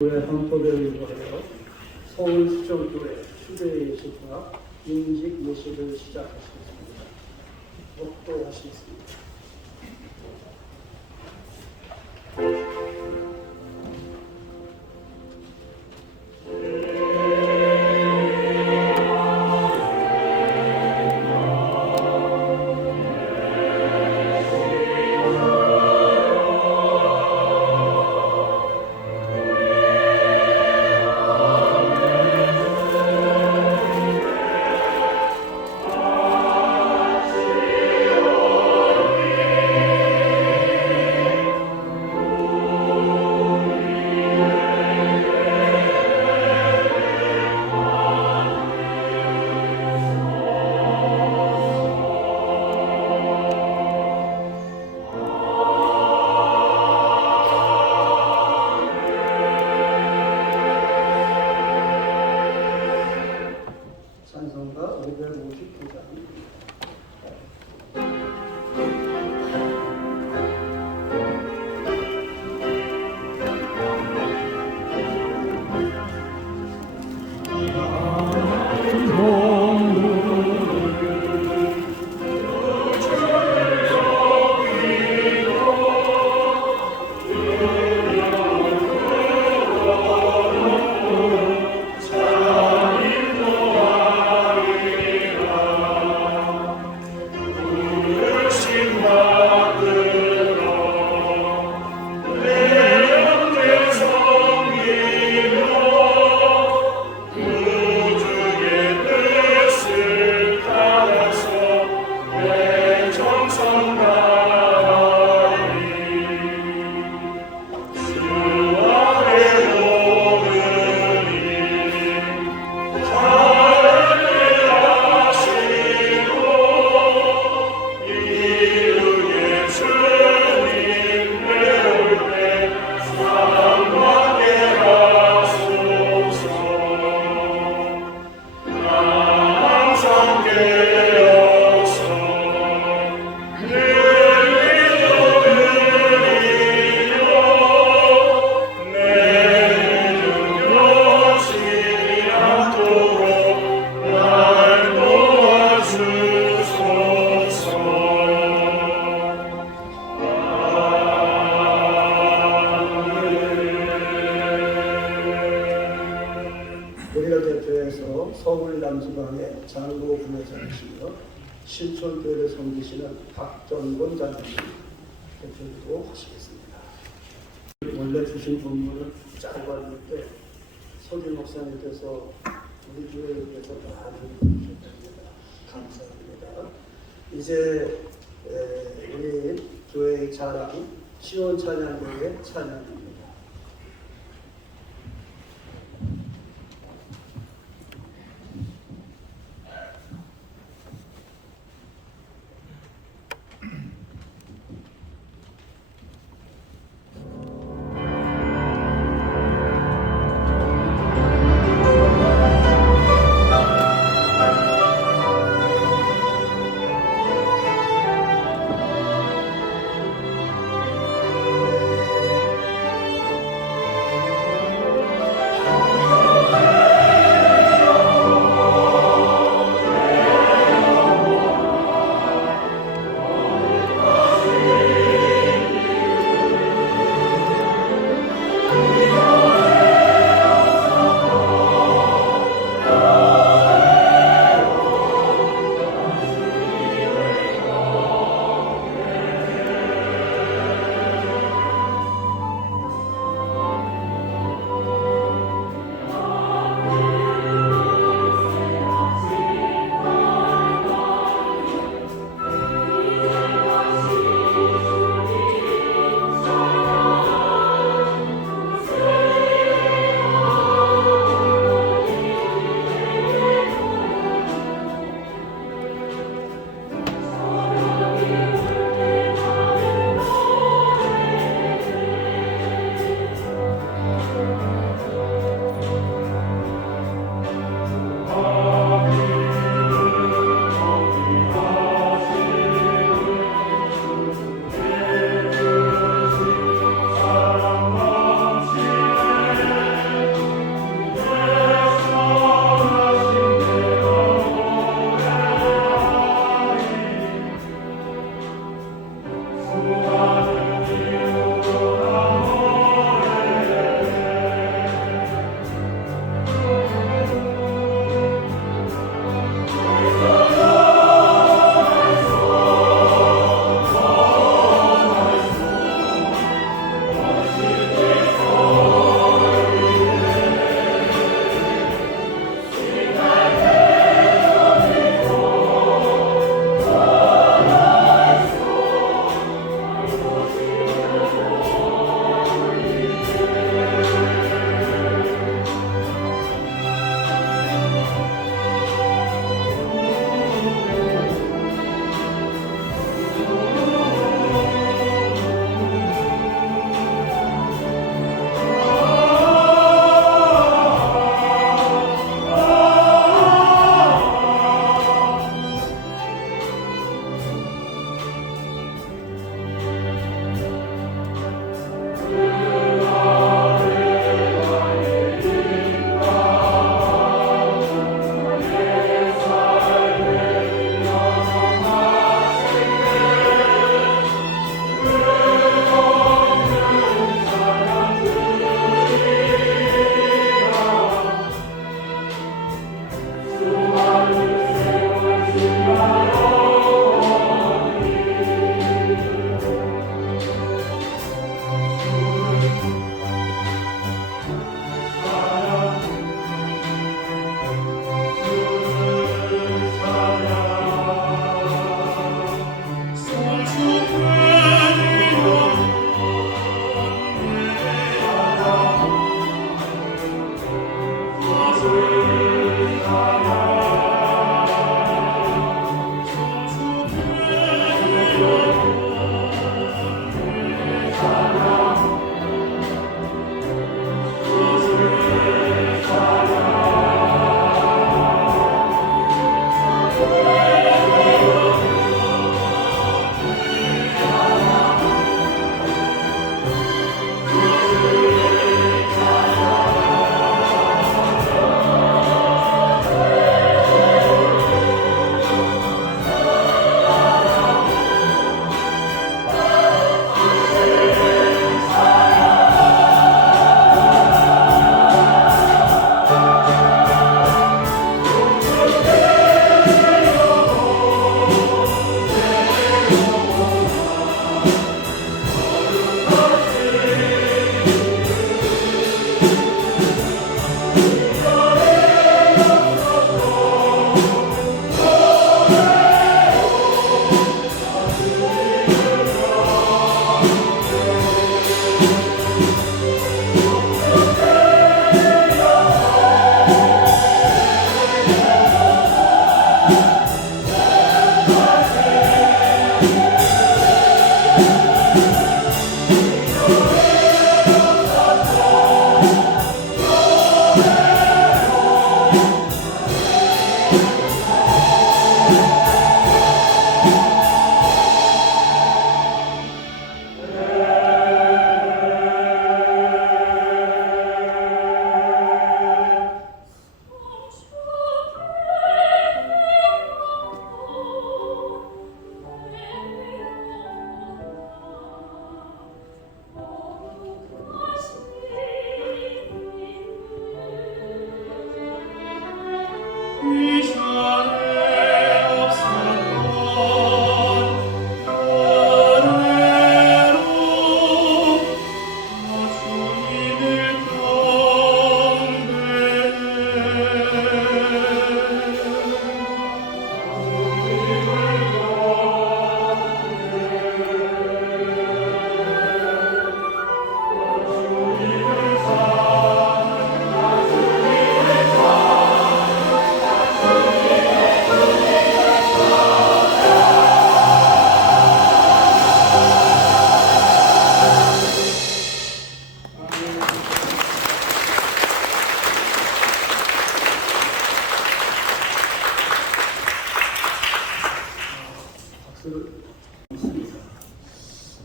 교회 헌법에 의거하여 서울수정교회 휴대 예식과 인식 예식을 시작하시겠습니다. 목도하시겠습니다. 찬송가 559장. 우리가 대표해서 서울 남수강의 장로 부회장이시며 신촌교회를 섬기시는 박전곤 장로님 대표로 하시겠습니다. 원래 주신 본문을 짧았는데 서기 목사님께서 우리 교회에 대해서 많이 해주셨답니다. 감사합니다. 이제 우리 교회의 자랑 시온 찬양교회 찬양입니다.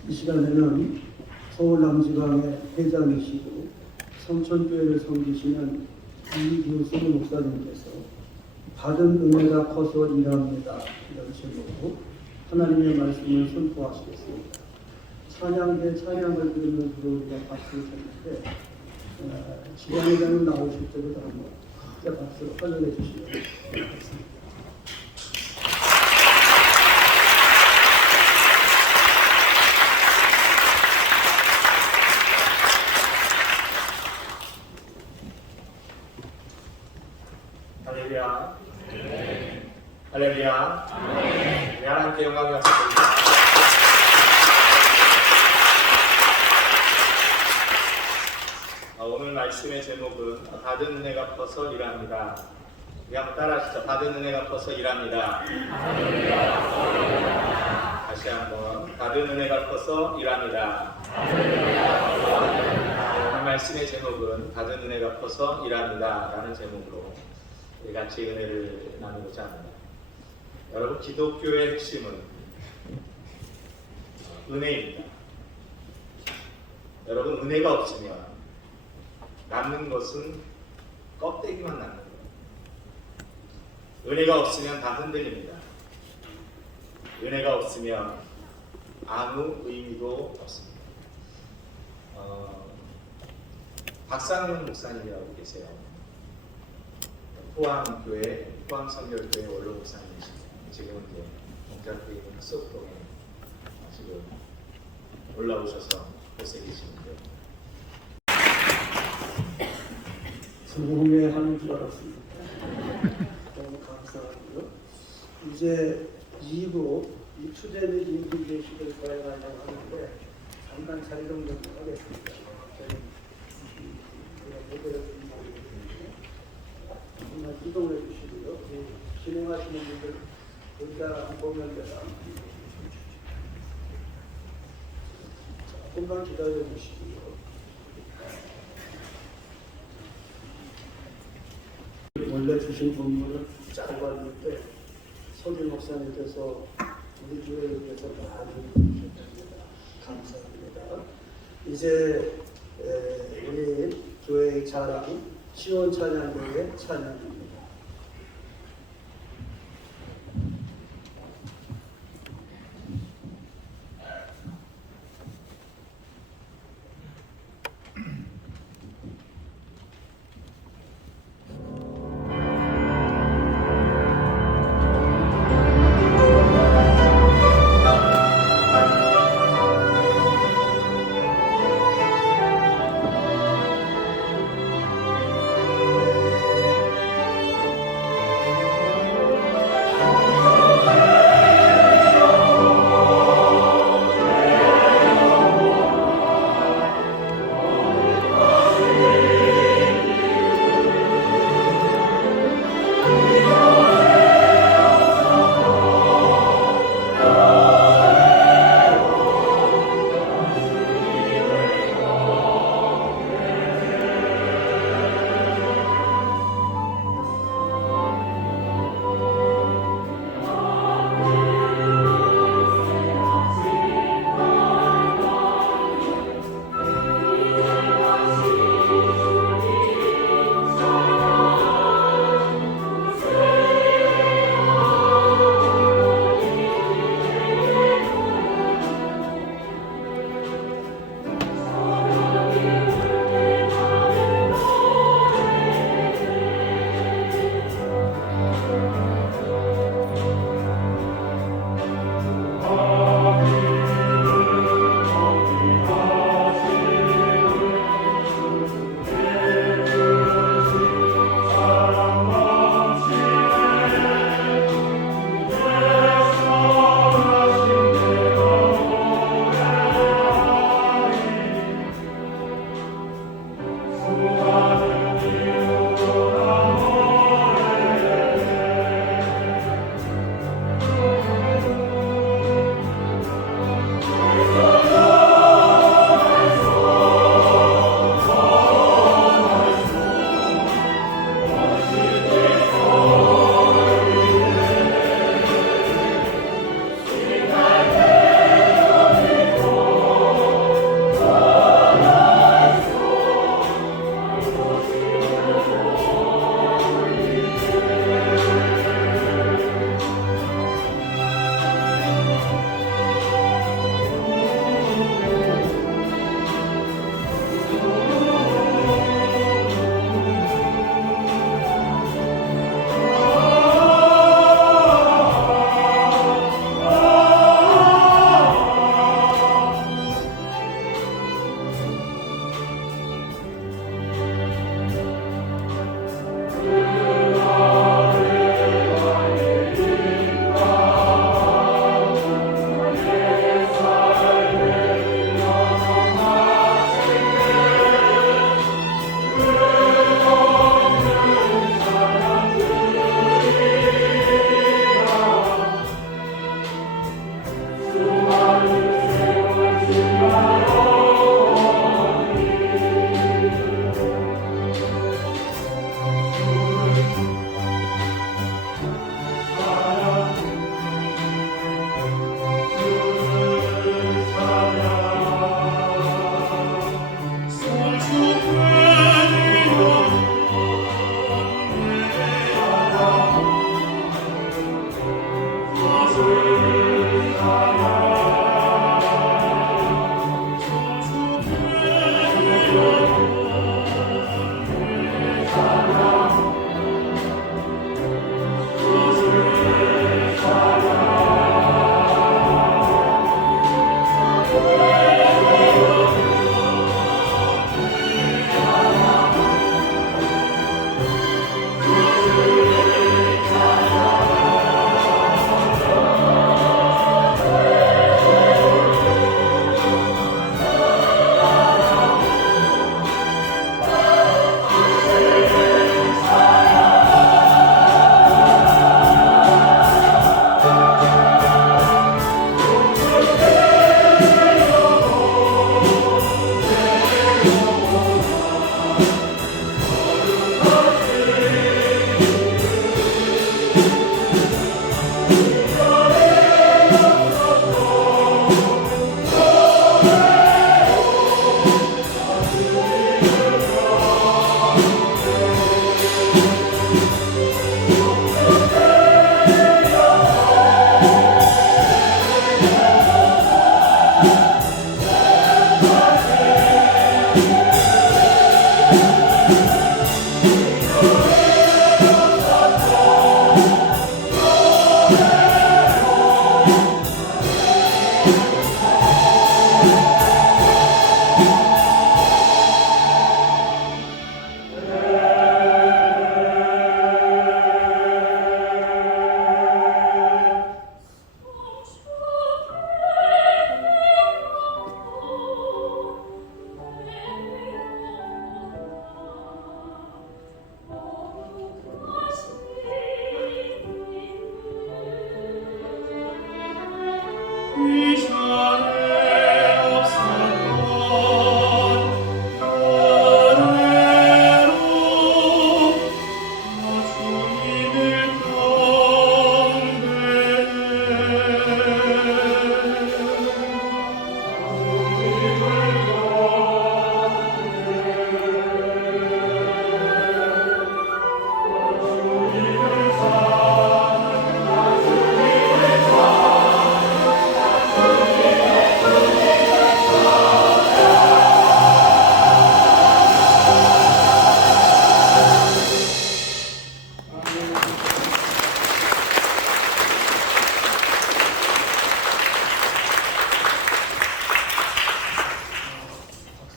이 시간에는 서울 남지방의 회장이시고 성천교회를 섬기시는 이규승 목사님께서 받은 은혜가 커서 일합니다 이런 제목으로 하나님의 말씀을 선포하시겠습니다. 찬양대 찬양을 부르면서 우리가 박수를 쳤는데 지방회장님 나오실 때도 한번 크게 박수로 환영해 주시면 좋겠습니다. 할렐루야. 할렐루야. 하나님께 영광이 없습니다. 오늘 말씀의 제목은 받은 은혜가 커서 일합니다. 우리 한번 따라하시죠. 받은 은혜가 커서 일합니다. 다시 한번 받은 은혜가 커서 일합니다. 오늘 말씀의 제목은 받은 은혜가 커서 일합니다 라는 제목으로 우리 같이 은혜를 나누고자 합니다. 여러분, 기독교의 핵심은 은혜입니다. 여러분, 은혜가 없으면 남는 것은 껍데기만 남는 거예요. 은혜가 없으면 다 흔들립니다. 은혜가 없으면 아무 의미도 없습니다. 박상현 목사님이라고 계세요. 포항교회, 포항성결교회 원로 목사님이십니다. 지금은 이제 동작교회 있는 흑석동에 지금 올라오셔서 곳에 계시는데 성공회하는 줄 알았습니다. 너무 감사하고요. 이제 2부, 이 추제 및 인기 예식을 거행하려고 하는데 잠깐 자리 정도 하겠습니다. 저희 예배를 드리고 있는데 이동해 주시고요. 진행하시는 분들 의자 보면 되나? 조금만 기다려 주시고요. 원래 주신 본문을 짧았는데 서기 목사님께서 우리 교회에 대해서 많이 주셨습니다. 감사합니다. 이제 우리 교회의 자랑 시온 찬양대의 찬양입니다.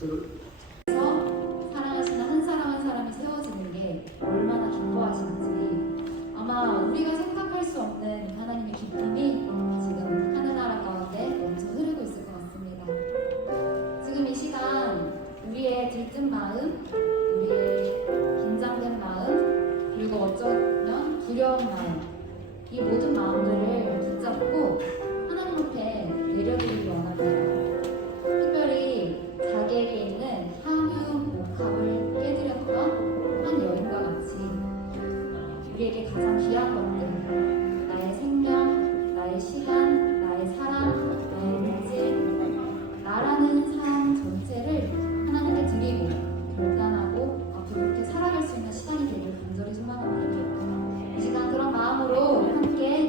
박수를. 그래서 사랑하시는 한 사람 한 사람이 세워지는 게 얼마나 기뻐하시는지 아마 우리가 생각할 수 없는 하나님의 기쁨이 지금 하늘나라 가운데 넘쳐 흐르고 있을 것 같습니다. 지금 이 시간 우리의 들뜬 마음, 우리의 긴장된 마음, 그리고 어쩌면 두려운 마음, 이 모든 마음들을 붙잡고 하나님 앞에 내려드리기 원합니다. 특별히 자기에게 있는 향유 옥합을 깨뜨렸던 한 여인과 같이 우리에게 가장 귀한 것들, 나의 생명, 나의 시간, 나의 사랑, 나의 물질, 나라는 삶 전체를 하나님께 드리고 결단하고 앞으로 이렇게 살아갈 수 있는 시간이 되길 간절히 소망합니다. 이 시간 그런 마음으로 함께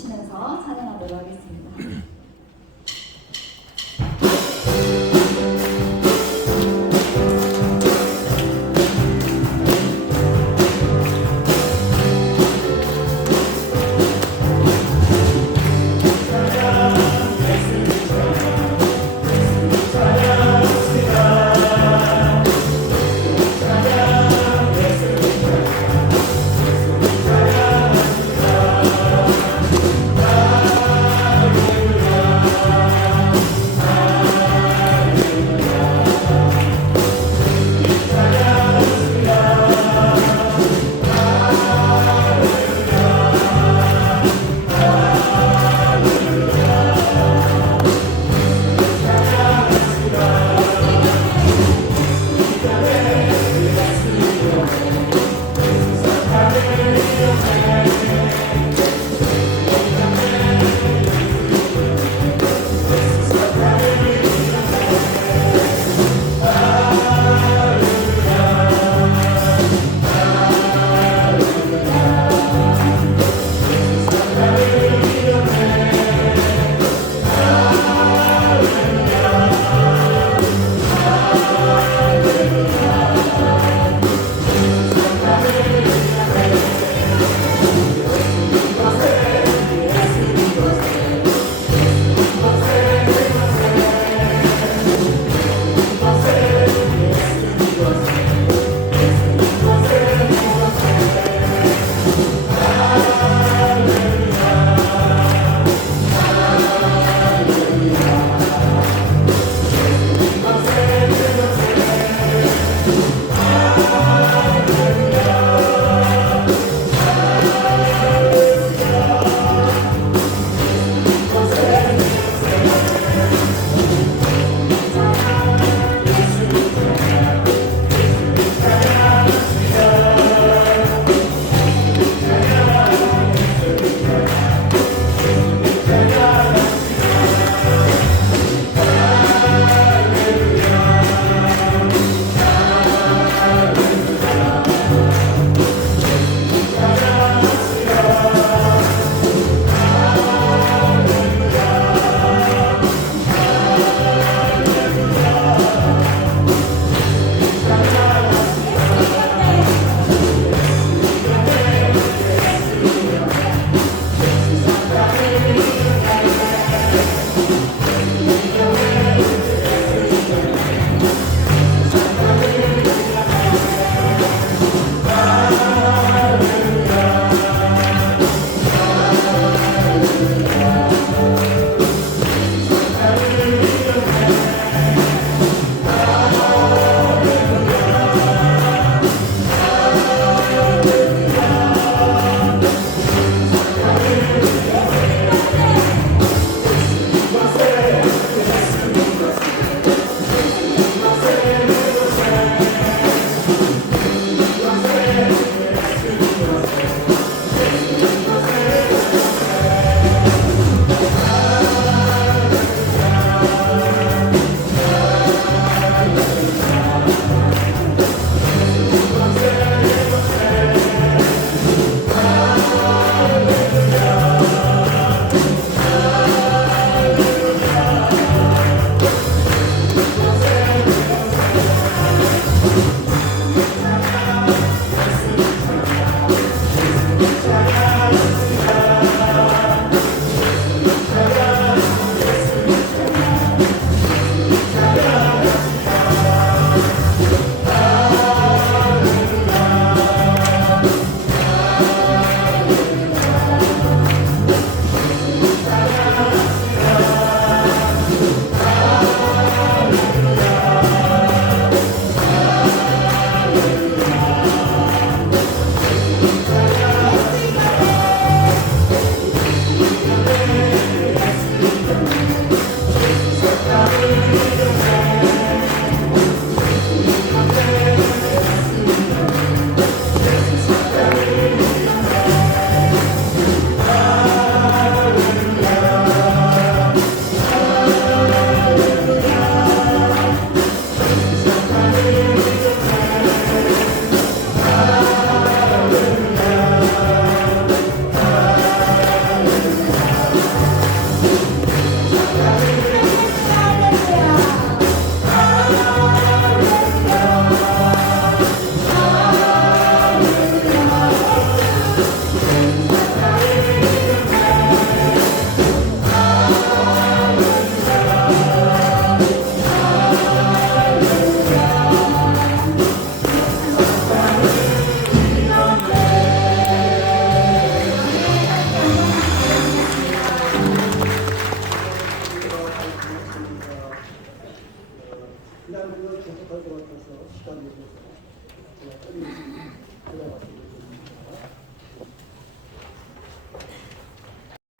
주시면서 찬양하도록 하겠습니다. Hallelujah.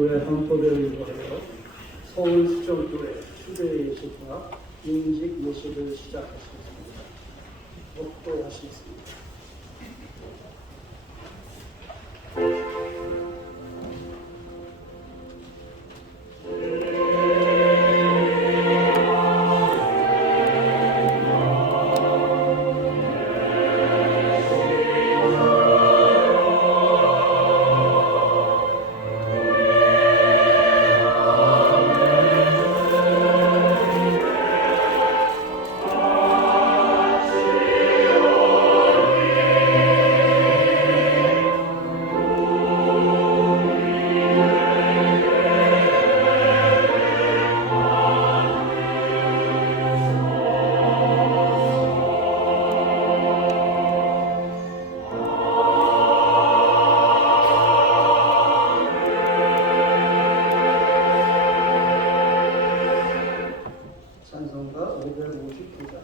교회 헌법에 의거하여 서울 수정교회 추대 예식과 임직 예식을 시작하시겠습니다. 목도하시겠습니다. 찬송가 559장.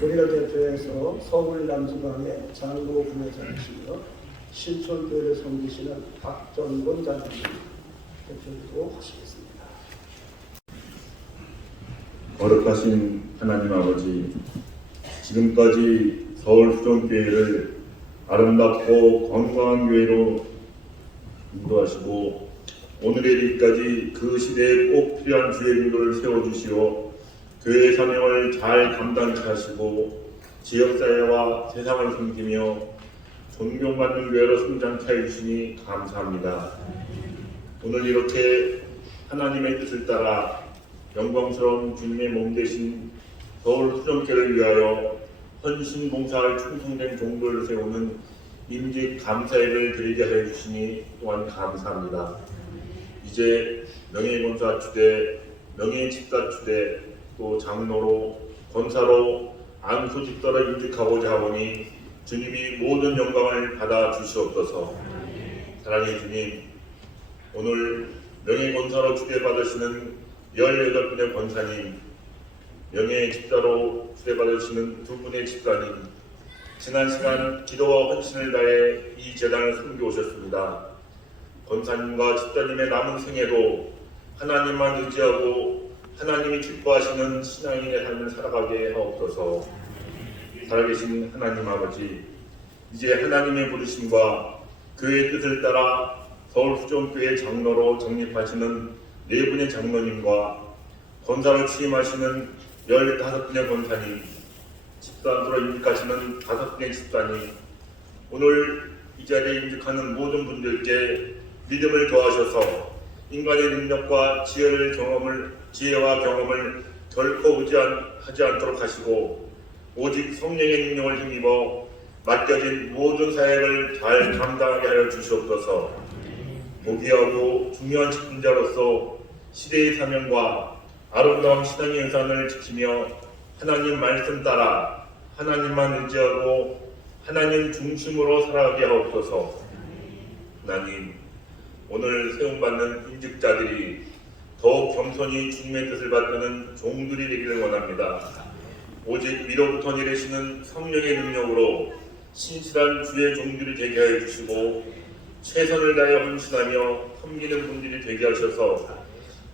우리를 대표해서 서울 남지방의 장로 분회장이시며 신촌교회를 섬기시는 박전곤 장로님 대표로 하시겠습니다. 거룩하신 하나님 아버지, 지금까지 서울 수정교회를 아름답고 건강한 교회로 인도하시고 오늘의 일까지 그 시대에 꼭 필요한 주의 인도를 세워주시어 교회 사명을 잘 감당케 하시고 지역사회와 세상을 섬기며 존경받는 교회로 성장케 해주시니 감사합니다. 오늘 이렇게 하나님의 뜻을 따라 영광스러운 주님의 몸 되신 서울 수정교회를 위하여 헌신 봉사할 충성된 종들을 세우는 임직 감사회를 드리게 해주시니 또한 감사합니다. 이제 명예권사 추대, 명예집사 추대, 또 장로로, 권사로 안수 집사로 임직하고자 하오니 주님이 모든 영광을 받아 주시옵소서. 사랑의 주님, 오늘 명예권사로 추대받으시는 18분의 권사님, 명예집사로 추대받으시는 2분의 집사님, 지난 시간 기도와 헌신을 다해 이 재단을 섬겨오셨습니다. 권사님과 집사님의 남은 생애도 하나님만 의지하고 하나님이 기뻐하시는 신앙인의 삶을 살아가게 하옵소서. 살아계신 하나님 아버지, 이제 하나님의 부르심과 교회의 뜻을 따라 서울수정교회 장로로 정립하시는 4분의 장로님과 권사로 취임하시는 15분의 권사님, 집사로 임직하시는 5분의 집사님, 오늘 이 자리에 임직하는 모든 분들께 믿음을 더하셔서 인간의 능력과 지혜와 경험을 결코 의지하지 않도록 하시고 오직 성령의 능력을 힘입어 맡겨진 모든 사역을 잘 감당하게 하여 주시옵소서. 고귀하고 중요한 직분자로서 시대의 사명과 아름다운 신앙의 유산을 지키며 하나님 말씀 따라 하나님만 의지하고 하나님 중심으로 살아가게 하옵소서. 하나님, 오늘 세움받는 인직자들이 더욱 겸손히 주님의 뜻을 받드는 종들이 되기를 원합니다. 오직 위로부터 내리시는 성령의 능력으로 신실한 주의 종들이 되게 하여 주시고 최선을 다해 헌신하며 섬기는 분들이 되게 하셔서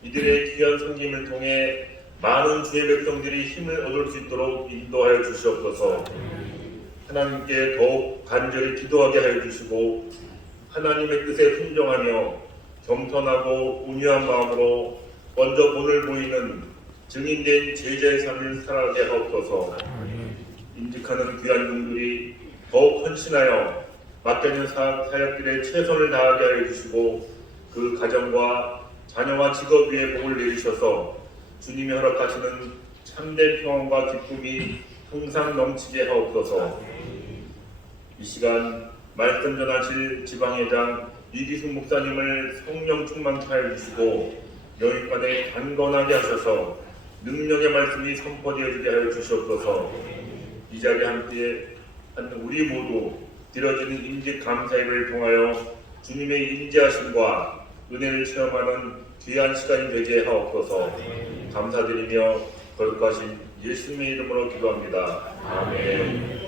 이들의 귀한 섬김을 통해 많은 주의 백성들이 힘을 얻을 수 있도록 인도하여 주시옵소서. 하나님께 더욱 간절히 기도하게 하여 주시고 하나님의 뜻에 순종하며 겸손하고 온유한 마음으로 먼저 오늘 보이는 증인된 제자의 삶을 살아가게 하옵소서. 인직하는 귀한 종들이 더욱 헌신하여 맡겨진 사역들의 최선을 다하게 하여 주시고 그 가정과 자녀와 직업 위에 복을 내리셔서 주님이 허락하시는 참된 평안과 기쁨이 항상 넘치게 하옵소서. 이 시간 말씀 전하실 지방회장 이기숙 목사님을 성령 충만케 하여 주시고 영육간에 강건하게 하셔서 능력의 말씀이 선포되어지게 하여 주시옵소서. 이 자리에 함께 한 우리 모두 드려지는 임직 감사회를 통하여 주님의 임재하심과 은혜를 체험하는 귀한 시간이 되게 하옵소서. 감사드리며 거룩하신 예수님의 이름으로 기도합니다. 아멘.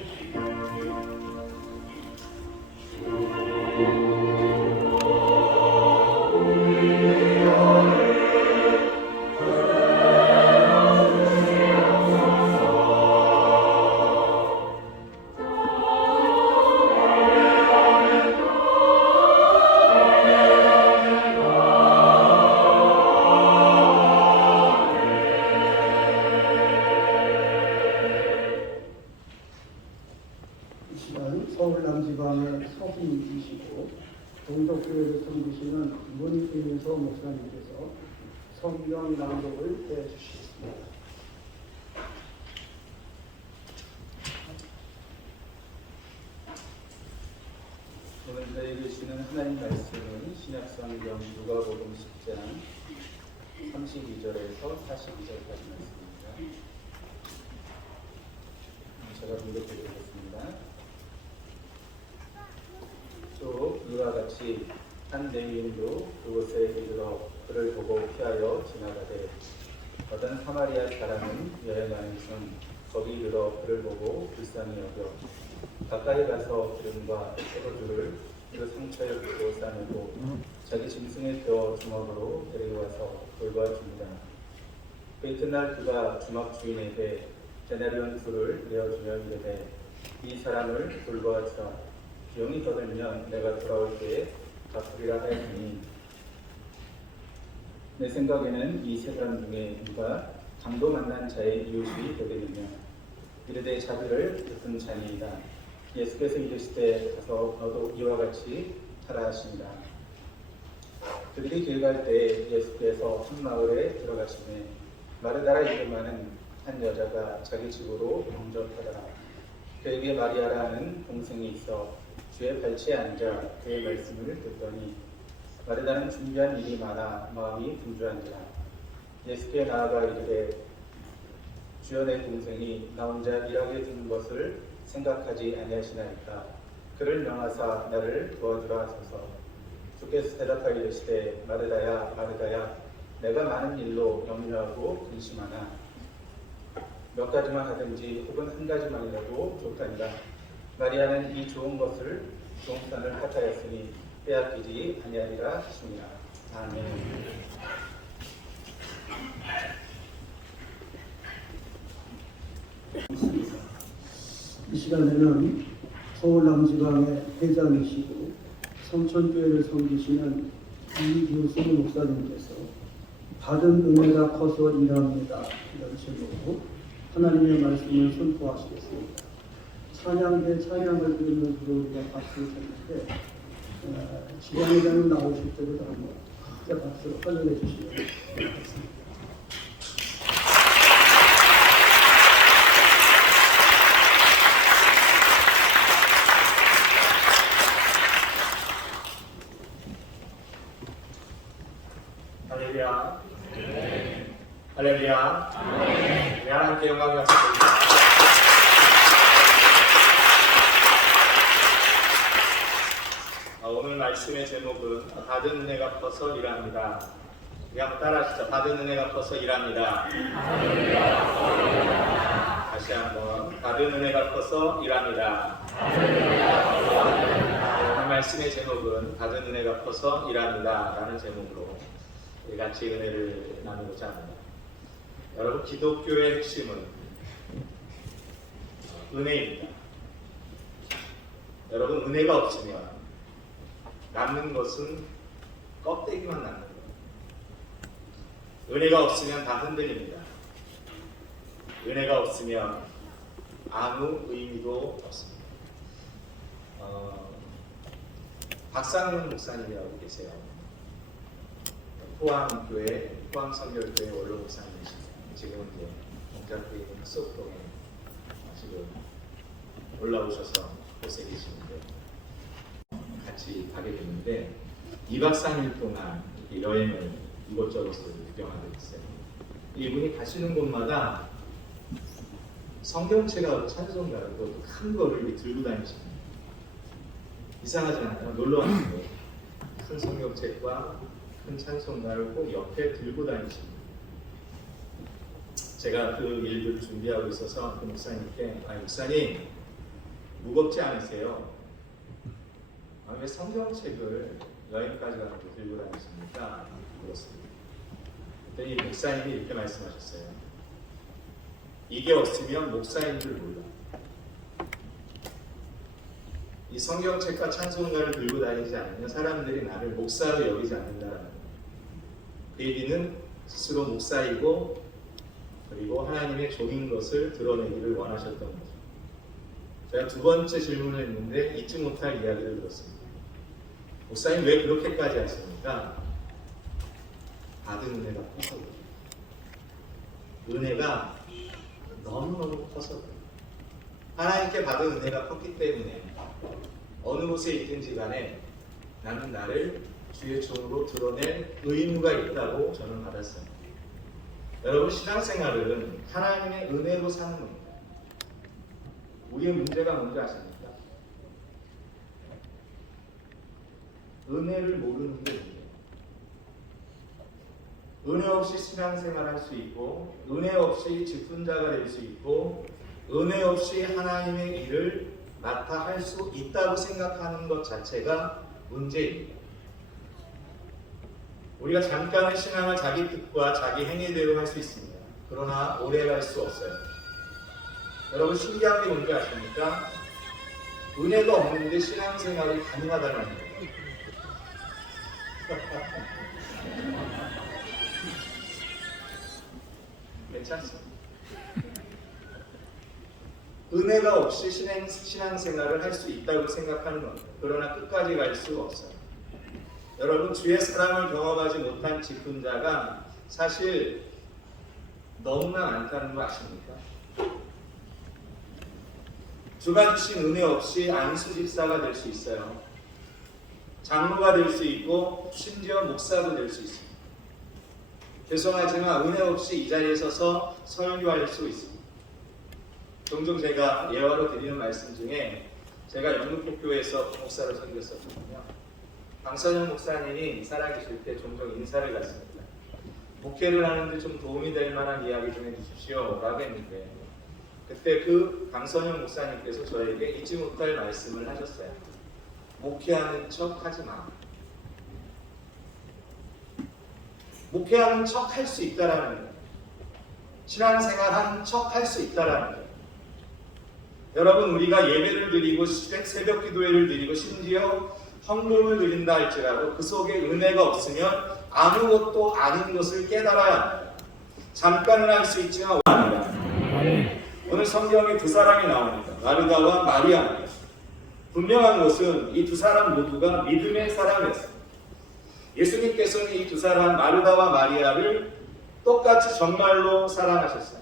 서울남지방의 서기이시고 동덕교회를 섬기시는 문인서 목사님께서 성경 낭독을 해주시겠습니다. 오늘 저에게 주시는 하나님 말씀은 신약성경 누가복음 10장 32절에서 42절까지 말씀입니다. 제가 공독해드리겠습니다. 또 이와 같이 한 레위인도 그곳에 이르러 그를 보고 피하여 지나가되 어떤 사마리아 사람은 여행하는 중 거기 이르러 그를 보고 불쌍히 여겨 가까이 가서 기름과 포도주를 그 상처에 붓고 싸매고 자기 짐승에 태워 주먹으로 데려와서 돌봐줍니다. 그 이튿날 그가 주막 주인에게 데나리온 둘을 내어주며 이르되 이 사람을 돌봐주라. 비용이 더 들면 내가 돌아올 때에 갚으리라 하였으니 내 생각에는 이 세 사람 중에 누가 강도 만난 자의 이웃이 되겠느냐. 이르되 자비를 베푼 자니이다. 예수께서 이르시되 가서 너도 이와 같이 하라 하시니라. 그들이 길 갈 때에 예수께서 한 마을에 들어가시매 마르다라 이름하는 한 여자가 자기 집으로 영접하더라. 그에게 마리아라는 동생이 있어 주의 발치에 앉아 그의 말씀을 듣더니 마르다는 준비한 일이 많아 마음이 분주한지라. 예수께 나아가 이르되 주여 내 동생이 나 혼자 일하게 둔 것을 생각하지 아니하시나이까. 그를 명하사 나를 도와주라 하소서. 주께서 대답하여 이르시되 마르다야 마르다야 내가 많은 일로 염려하고 근심하나 몇 가지만 하든지 혹은 한 가지만이라도 좋다니라. 마리아는 이 좋은 것을 종산을 하자였으니 빼앗기지 아니하리라 하시니라. 아멘. 이 시간에는 서울남지방의 회장이시고 성천교회를 섬기시는 이규숙 목사님께서 받은 은혜가 커서 일합니다. 이런 제목으로 하나님의 말씀을 선포하시겠습니다. 찬양대 찬양을 드리면서 우리가 박수를 쳤는데 지방회장님 나오실 때보다 한번 박수로 환영해 주시면 좋겠습니다. 할렐루야. 할렐루야. 하나님께 영광을 받습니다. 오늘 말씀의 제목은 받은 은혜가 커서 일합니다. 우리 한번 따라하시죠. 받은 은혜가 커서 일합니다. 다시 한번 받은 은혜가 커서 일합니다. 오늘 말씀의 제목은 받은 은혜가 커서 일합니다 라는 제목으로 우리 같이 은혜를 나누고자 합니다. 여러분, 기독교의 핵심은 은혜입니다. 여러분, 은혜가 없으면 남는 것은 껍데기만 남는 거예요. 은혜가 없으면 다 흔들립니다. 은혜가 없으면 아무 의미도 없습니다. 박상현 목사님이라고 계세요. 포항교회, 포항선교교회 원로 목사님이십니다. 지금은 이제 동작되어 있는 수업동에 지금 올라오셔서 곳에 계시는데 같이 가게 됐는데 2박 3일 동안 여행을 이곳저곳을 구경하게 됐어요. 이분이 가시는 곳마다 성경책하고 찬송가를 큰 거를 들고 다니십니다. 이상하지 않아요? 놀러 왔는데 큰 성경책과 큰 찬송가를 꼭 옆에 들고 다니십니다. 제가 그 일들을 준비하고 있어서 그 목사님께 목사님 무겁지 않으세요? 왜 성경책을 여행까지 가서 들고 다니십니까? 물었습니다. 그랬더니 목사님이 이렇게 말씀하셨어요. 이게 없으면 목사인 줄 몰라. 이 성경책과 찬송가를 들고 다니지 않으면 사람들이 나를 목사로 여기지 않는다라는 거예요. 그 얘기는 스스로 목사이고 그리고 하나님의 종인 것을 드러내기를 원하셨던 거죠. 제가 두 번째 질문을 했는데 잊지 못할 이야기를 들었습니다. 목사님 왜 그렇게까지 하십니까? 받은 은혜가 커서 그래요. 은혜가 너무너무 커서 그래요. 하나님께 받은 은혜가 컸기 때문에 어느 곳에 있든지 간에 나는 나를 주의 종으로 드러낼 의무가 있다고 저는 받았어요. 여러분, 신앙생활은 하나님의 은혜로 사는 겁니다. 우리의 문제가 뭔지 아십니까? 은혜를 모르는 게 문제예요. 은혜 없이 신앙생활 할 수 있고, 은혜 없이 직분자가 될 수 있고, 은혜 없이 하나님의 일을 맡아 할 수 있다고 생각하는 것 자체가 문제입니다. 우리가 잠깐의 신앙을 자기 뜻과 자기 행위대로 할 수 있습니다. 그러나 오래 갈 수 없어요. 여러분, 신기한 게 뭔지 아십니까? 은혜가 없는데 신앙생활이 가능하다는 거예요. 괜찮습니다. 은혜가 없이 신앙생활을 할 수 있다고 생각하는 겁니다. 그러나 끝까지 갈 수 없어요. 여러분, 주의 사랑을 경험하지 못한 직분자가 사실 너무나 많다는 거 아십니까? 주가 주신 은혜 없이 안수 집사가 될 수 있어요. 장로가 될 수 있고 심지어 목사도 될 수 있습니다. 죄송하지만 은혜 없이 이 자리에 서서 설교할 수 있습니다. 종종 제가 예화로 드리는 말씀 중에 제가 영등포교회에서 목사로 섬겼었거든요. 강선영 목사님이 살아계실 때 종종 인사를 갔습니다. 목회를 하는데 좀 도움이 될 만한 이야기 좀 해주십시오 라고 했는데 그때 그 강선영 목사님께서 저에게 잊지 못할 말씀을 하셨어요. 목회하는 척 하지 마. 목회하는 척 할 수 있다라는 거예요. 신앙생활 하는 척 할 수 있다라는 거예요. 여러분, 우리가 예배를 드리고 새벽 기도회를 드리고 심지어 헌금을 드린다 할지라도 그 속에 은혜가 없으면 아무것도 아닌 것을 깨달아야 합니다. 잠깐은 할 수 있지만 오합니다. 오늘 성경에 두 사람이 나옵니다. 마르다와 마리아입니다. 분명한 것은 이 두 사람 모두가 믿음의 사람이었습니다. 예수님께서는 이 두 사람 마르다와 마리아를 똑같이 정말로 사랑하셨어요.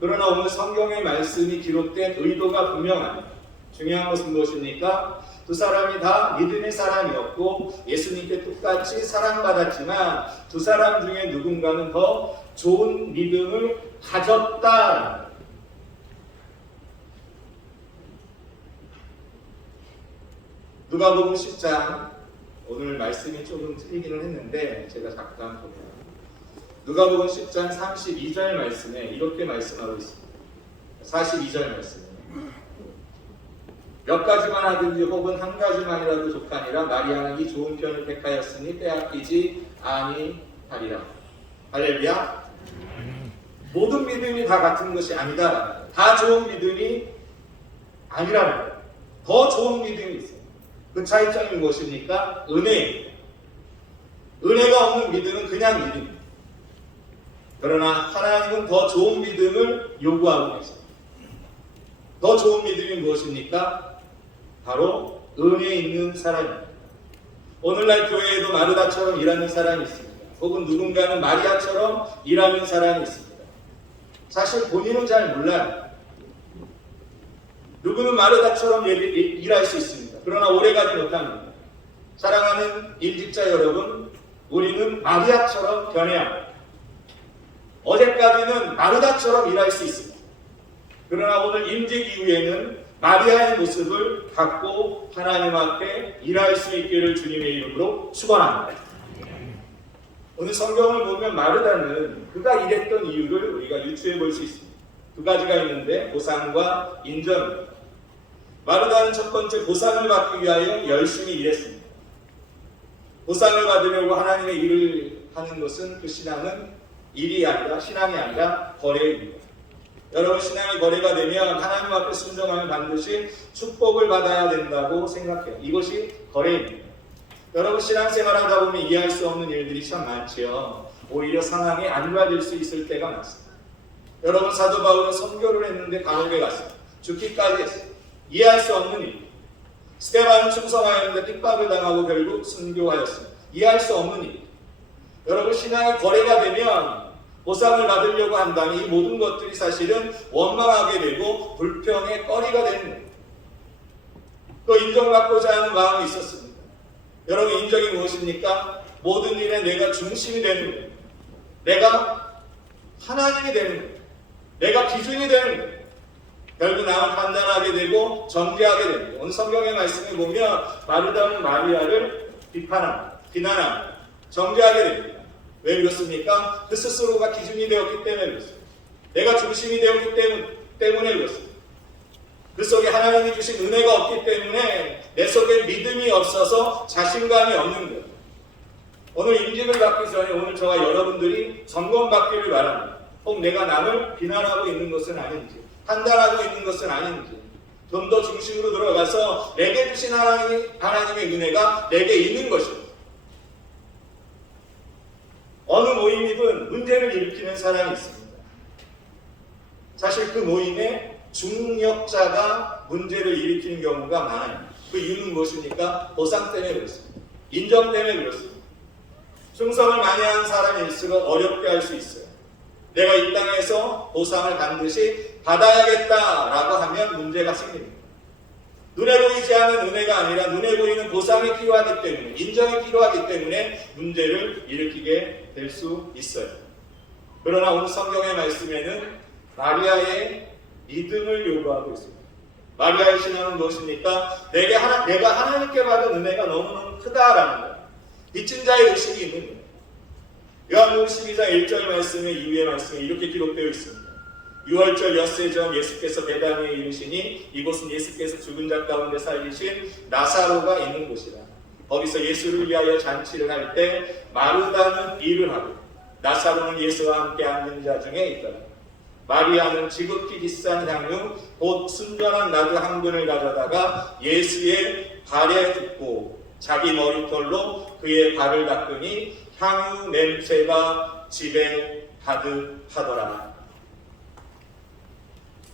그러나 오늘 성경의 말씀이 기록된 의도가 분명합니다. 중요한 것은 무엇입니까? 두 사람이 다 믿음의 사람이었고 예수님께 똑같이 사랑받았지만 두 사람 중에 누군가는 더 좋은 믿음을 가졌다. 누가복음 10장, 오늘 말씀이 조금 틀리기는 했는데 제가 잠깐 보면 누가복음 10장 32절 말씀에 이렇게 말씀하고 있습니다. 42절 말씀에 몇 가지만 하든지 혹은 한 가지만이라도 족하니라 마리아는 이 좋은 편을 택하였으니 빼앗기지 아니하리라. 할렐루야. 모든 믿음이 다 같은 것이 아니다. 다 좋은 믿음이 아니라는 더 좋은 믿음이 있어요. 그 차이점이 무엇입니까? 은혜입니다. 은혜가 없는 믿음은 그냥 믿음입니다. 그러나 하나님은 더 좋은 믿음을 요구하고 계십니다. 더 좋은 믿음이 무엇입니까? 바로 은혜 있는 사람입니다. 오늘날 교회에도 마르다처럼 일하는 사람이 있습니다. 혹은 누군가는 마리아처럼 일하는 사람이 있습니다. 사실 본인은 잘 몰라요. 누구는 마르다처럼 일할 수 있습니다. 그러나 오래가지 못합니다. 사랑하는 일직자 여러분, 우리는 마리아처럼 변해야 합니다. 어제까지는 마르다처럼 일할 수 있습니다. 그러나 오늘 임직 이후에는 마리아의 모습을 갖고 하나님 앞에 일할 수 있기를 주님의 이름으로 축원합니다. 오늘 성경을 보면 마르다는 그가 일했던 이유를 우리가 유추해 볼 수 있습니다. 두 가지가 있는데 보상과 인정입니다. 마르다는 첫 번째 보상을 받기 위하여 열심히 일했습니다. 보상을 받으려고 하나님의 일을 하는 것은 그 신앙이 아니라 거래입니다. 여러분, 신앙이 거래가 되면 하나님 앞에 순종하면 반드시 축복을 받아야 된다고 생각해요. 이것이 거래입니다. 여러분, 신앙생활하다 보면 이해할 수 없는 일들이 참 많지요. 오히려 상황에 안 받을 수 있을 때가 많습니다. 여러분, 사도 바울은 선교를 했는데 감옥에 갔습니다. 죽기까지 했습니다. 이해할 수 없는 일. 스데반은 충성하였는데 핍박을 당하고 결국 순교하였습니다. 이해할 수 없는 일. 여러분, 신앙이 거래가 되면 보상을 받으려고 한다면 이 모든 것들이 사실은 원망하게 되고 불평의 거리가 되는 거예요. 또 인정받고자 하는 마음이 있었습니다. 여러분, 인정이 무엇입니까? 모든 일에 내가 중심이 되는 거예요. 내가 하나님이 되는 거예요. 내가 기준이 되는 거예요. 결국 남을 판단하게 되고 정죄하게 됩니다. 오늘 성경의 말씀에 보면 마르다는 마리아를 비난합니다. 정죄하게 됩니다. 왜 그렇습니까? 그 스스로가 기준이 되었기 때문에 그렇습니다. 내가 중심이 되었기 때문에 그렇습니다. 그 속에 하나님이 주신 은혜가 없기 때문에 내 속에 믿음이 없어서 자신감이 없는 거예요. 오늘 임직을 받기 전에 오늘 저와 여러분들이 점검받기를 바랍니다. 혹 내가 남을 비난하고 있는 것은 아닌지, 판단하고 있는 것은 아닌지, 좀 더 중심으로 들어가서 내게 주신 하나님의 은혜가 내게 있는 것입니다. 어느 모임이든 문제를 일으키는 사람이 있습니다. 사실 그 모임에 중력자가 문제를 일으키는 경우가 많아요. 그 이유는 무엇입니까? 보상 때문에 그렇습니다. 인정 때문에 그렇습니다. 충성을 많이 하는 사람일수록 어렵게 할 수 있어요. 내가 이 땅에서 보상을 반드시 받아야겠다라고 하면 문제가 생깁니다. 눈에 보이지 않는 은혜가 아니라 눈에 보이는 보상이 필요하기 때문에, 인정이 필요하기 때문에 문제를 일으키게 될 수 있어요. 그러나 오늘 성경의 말씀에는 마리아의 믿음을 요구하고 있습니다. 마리아의 신앙은 무엇입니까? 내가 하나님께 받은 은혜가 너무너무 크다라는 거예요. 빚진 자의 의식이 있는 거예요. 요한복음 12장 1절 말씀에 이후의 말씀에 이렇게 기록되어 있습니다. 6월절 엿새 전 예수께서 베다니에 이르시니 이곳은 예수께서 죽은 자 가운데 살리신 나사로가 있는 곳이라. 거기서 예수를 위하여 잔치를 할 때 마르다는 일을 하고 나사로는 예수와 함께 앉은 자 중에 있더라. 마리아는 지극히 비싼 향유 곧 순전한 나드 한 근을 가져다가 예수의 발에 붓고 자기 머리털로 그의 발을 닦으니 향유 냄새가 집에 가득하더라.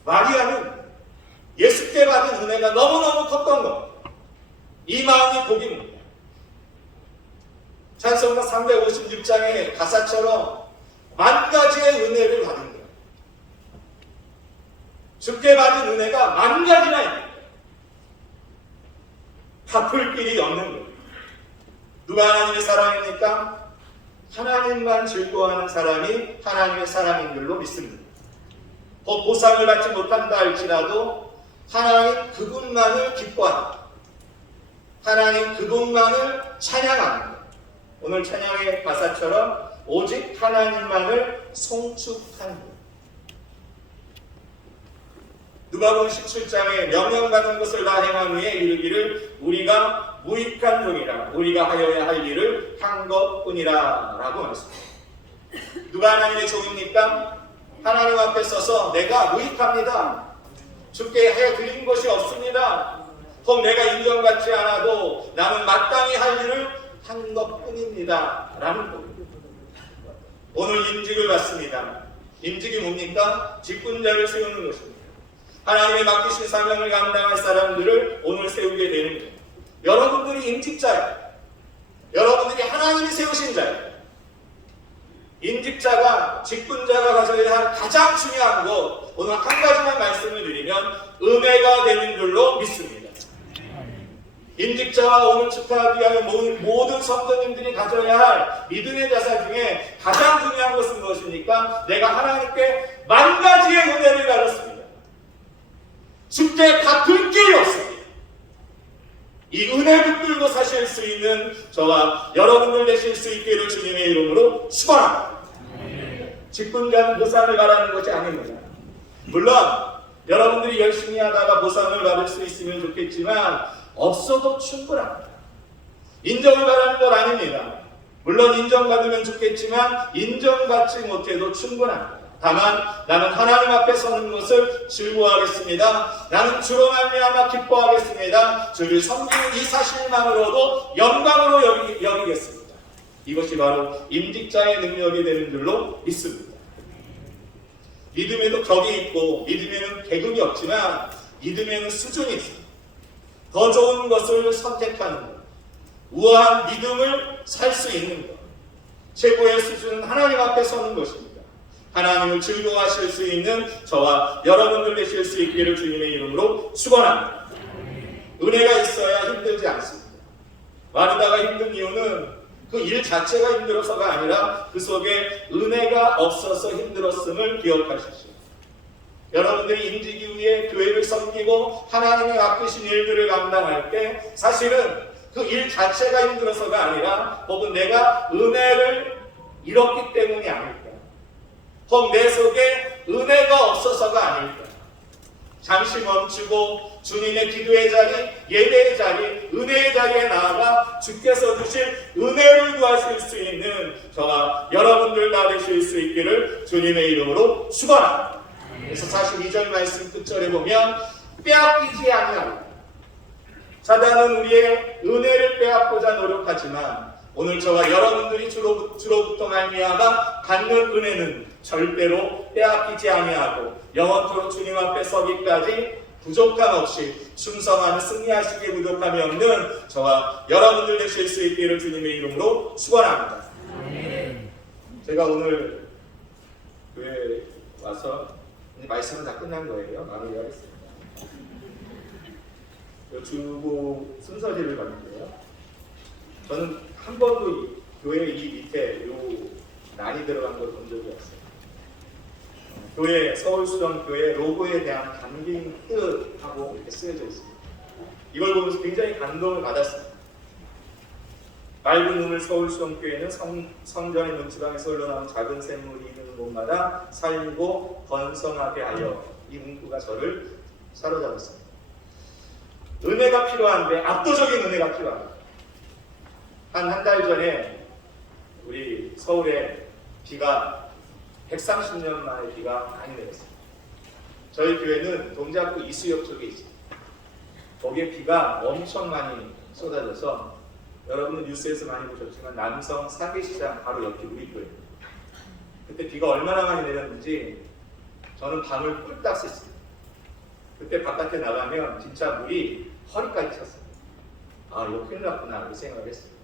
마리아는 예수께 받은 은혜가 너무너무 컸던 것. 이 마음이 복입니다. 찬송가 356장의 가사처럼 만 가지의 은혜를 받은 거예요. 주께 받은 은혜가 만 가지나 있는 거예요. 갚을 길이 없는 거예요. 누가 하나님의 사람입니까? 하나님만 즐거워하는 사람이 하나님의 사람인 줄로 믿습니다. 더 보상을 받지 못한다 할지라도 하나님 그분만을 기뻐합니다. 하나님 그분만을 찬양합니다. 오늘 찬양의 가사처럼 오직 하나님만을 송축하는 것. 누가복음 17장에 명령받은 것을 다 행한 후에 이르기를 우리가 무익한 종이라 우리가 하여야 할 일을 한 것뿐이라 라고 말씀합니다. 누가 하나님의 종입니까? 하나님 앞에 서서 내가 무익합니다. 주께 해드린 것이 없습니다. 혹 내가 인정받지 않아도 나는 마땅히 할 일을 한 것뿐입니다 라는 겁니다. 오늘 임직을 받습니다. 임직이 뭡니까? 직분자를 세우는 것입니다. 하나님의 맡기신 사명을 감당할 사람들을 오늘 세우게 되는 거예요. 여러분들이 임직자예요. 여러분들이 하나님이 세우신 자예요. 임직자가, 직분자가 가져야 할 가장 중요한 것, 오늘 한 가지만 말씀을 드리면 은혜가 되는 줄로 믿습니다. 임직자와 오늘 축하하기 위하여 모든 성도님들이 가져야 할 믿음의 자산 중에 가장 중요한 것은 무엇입니까? 내가 하나님께 만 가지의 은혜를 가졌습니다. 주께 갚을 길이 없습니다. 이 은혜 붙들고 사실 수 있는 저와 여러분들 되실 수 있기를 주님의 이름으로 축원합니다. 직분자는 보상을 바라는 것이 아닙니다. 물론 여러분들이 열심히 하다가 보상을 받을 수 있으면 좋겠지만 없어도 충분합니다. 인정을 바라는 건 아닙니다. 물론 인정받으면 좋겠지만 인정받지 못해도 충분합니다. 다만 나는 하나님 앞에 서는 것을 즐거워하겠습니다. 나는 주로 말미암아 기뻐하겠습니다. 주를 섬기는 이 사실만으로도 영광으로 여기겠습니다. 이것이 바로 임직자의 능력이 되는 줄로 믿습니다. 믿음에도 격이 있고 믿음에는 계급이 없지만 믿음에는 수준이 있습니다. 더 좋은 것을 선택하는 것, 우아한 믿음을 살 수 있는 것, 최고의 수준은 하나님 앞에 서는 것입니다. 하나님을 즐거워하실 수 있는 저와 여러분들 되실 수 있기를 주님의 이름으로 축원합니다. 은혜가 있어야 힘들지 않습니다. 마르다가 힘든 이유는 그 일 자체가 힘들어서가 아니라 그 속에 은혜가 없어서 힘들었음을 기억하십시오. 여러분들이 임직이 위해 교회를 섬기고 하나님의 맡기신 일들을 감당할 때 사실은 그 일 자체가 힘들어서가 아니라 혹은 내가 은혜를 잃었기 때문이 아닐까, 혹 내 속에 은혜가 없어서가 아닐까. 잠시 멈추고 주님의 기도의 자리, 예배의 자리, 은혜의 자리에 나아가 주께서 주실 은혜를 구하실 수 있는 저와 여러분들 다 되실 수 있기를 주님의 이름으로 축원합니다. 그래서 42절 말씀 끝절에 보면 빼앗기지 아니하라. 사단은 우리의 은혜를 빼앗고자 노력하지만 오늘 저와 여러분들이 주로부터 말미암아 받는 은혜는 절대로 빼앗기지 아니하고 영원토록 주님 앞에 서기까지 부족함 없이 충성하는 승리하시기에 부족함이 없는 저와 여러분들 되실 수 있기를 주님의 이름으로 축원합니다. 제가 오늘 교회에 와서 말씀은 다 끝난 거예요. 마무리하겠습니다. 주보 순서지를 봤는데요. 저는 한 번도 교회 이 밑에 요 난이 들어간 걸 본 적이 없어요. 교회, 서울수정교회 로고에 대한 담긴 뜻하고 이렇게 쓰여져 있습니다. 이걸 보면서 굉장히 감동을 받았습니다. 맑은 눈을 서울수정교회는 성전의 문지방에서 흘러나온 작은 샘물이 있는 곳마다 살리고 번성하게 하여, 이 문구가 저를 사로잡았습니다. 은혜가 필요한데 압도적인 은혜가 필요합니다. 한 달 전에 우리 서울에 비가 130년 만에 비가 많이 내렸습니다. 저희 교회는 동작구 이수역 쪽에 있습니다. 거기에 비가 엄청 많이 쏟아져서 여러분은 뉴스에서 많이 보셨지만 남성 사계시장 바로 옆이 우리 교회입니다. 그때 비가 얼마나 많이 내렸는지 저는 밤을 꿀딱 샜습니다. 그때 바깥에 나가면 진짜 물이 허리까지 찼습니다. 아, 이거 큰일 났구나 이렇게 생각을 했습니다.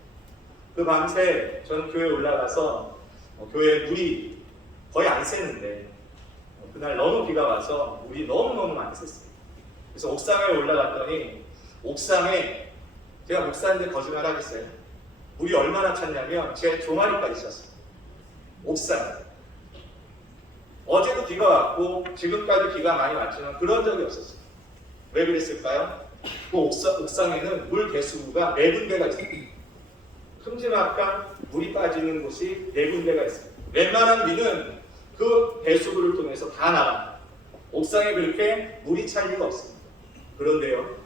그 밤새 저는 교회에 올라가서 교회에 물이 거의 안 새는데 그날 너무 비가 와서 물이 너무너무 많이 샜습니다. 그래서 옥상에 올라갔더니 옥상에, 제가 목사인데 거짓말 하겠어요? 물이 얼마나 찼냐면 제 종아리까지 찼습니다. 옥상에. 어제도 비가 왔고 지금까지 비가 많이 왔지만 그런 적이 없었어요. 왜 그랬을까요? 그 옥상에는 물 배수구가 4군데가 있습니다. 큼지막한 물이 빠지는 곳이 4군데가 있습니다. 웬만한 비는 그 배수구를 통해서 다 나갑니다. 옥상에 그렇게 물이 찰 리가 없습니다. 그런데요,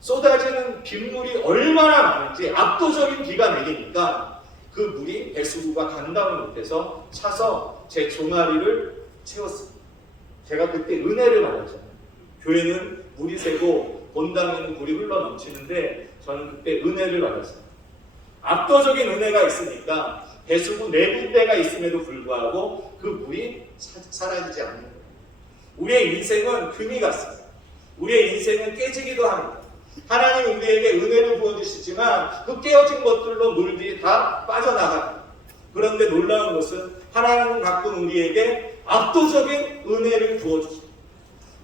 쏟아지는 빗물이 얼마나 많은지 압도적인 비가 내리니까 그 물이 배수구가 감당을 못해서 차서 제 종아리를 채웠습니다. 제가 그때 은혜를 받았잖아요. 교회는 물이 새고 본당에는 물이 흘러 넘치는데 저는 그때 은혜를 받았어요. 압도적인 은혜가 있으니까 배수구 4군데가 있음에도 불구하고 그 물이 사라지지 않는 거예요. 우리의 인생은 금이 같습니다. 우리의 인생은 깨지기도 합니다. 하나님 우리에게 은혜를 부어주시지만 그 깨어진 것들로 물들이 다 빠져나갑니다. 그런데 놀라운 것은 하나님은 가끔 우리에게 압도적인 은혜를 부어주십니다.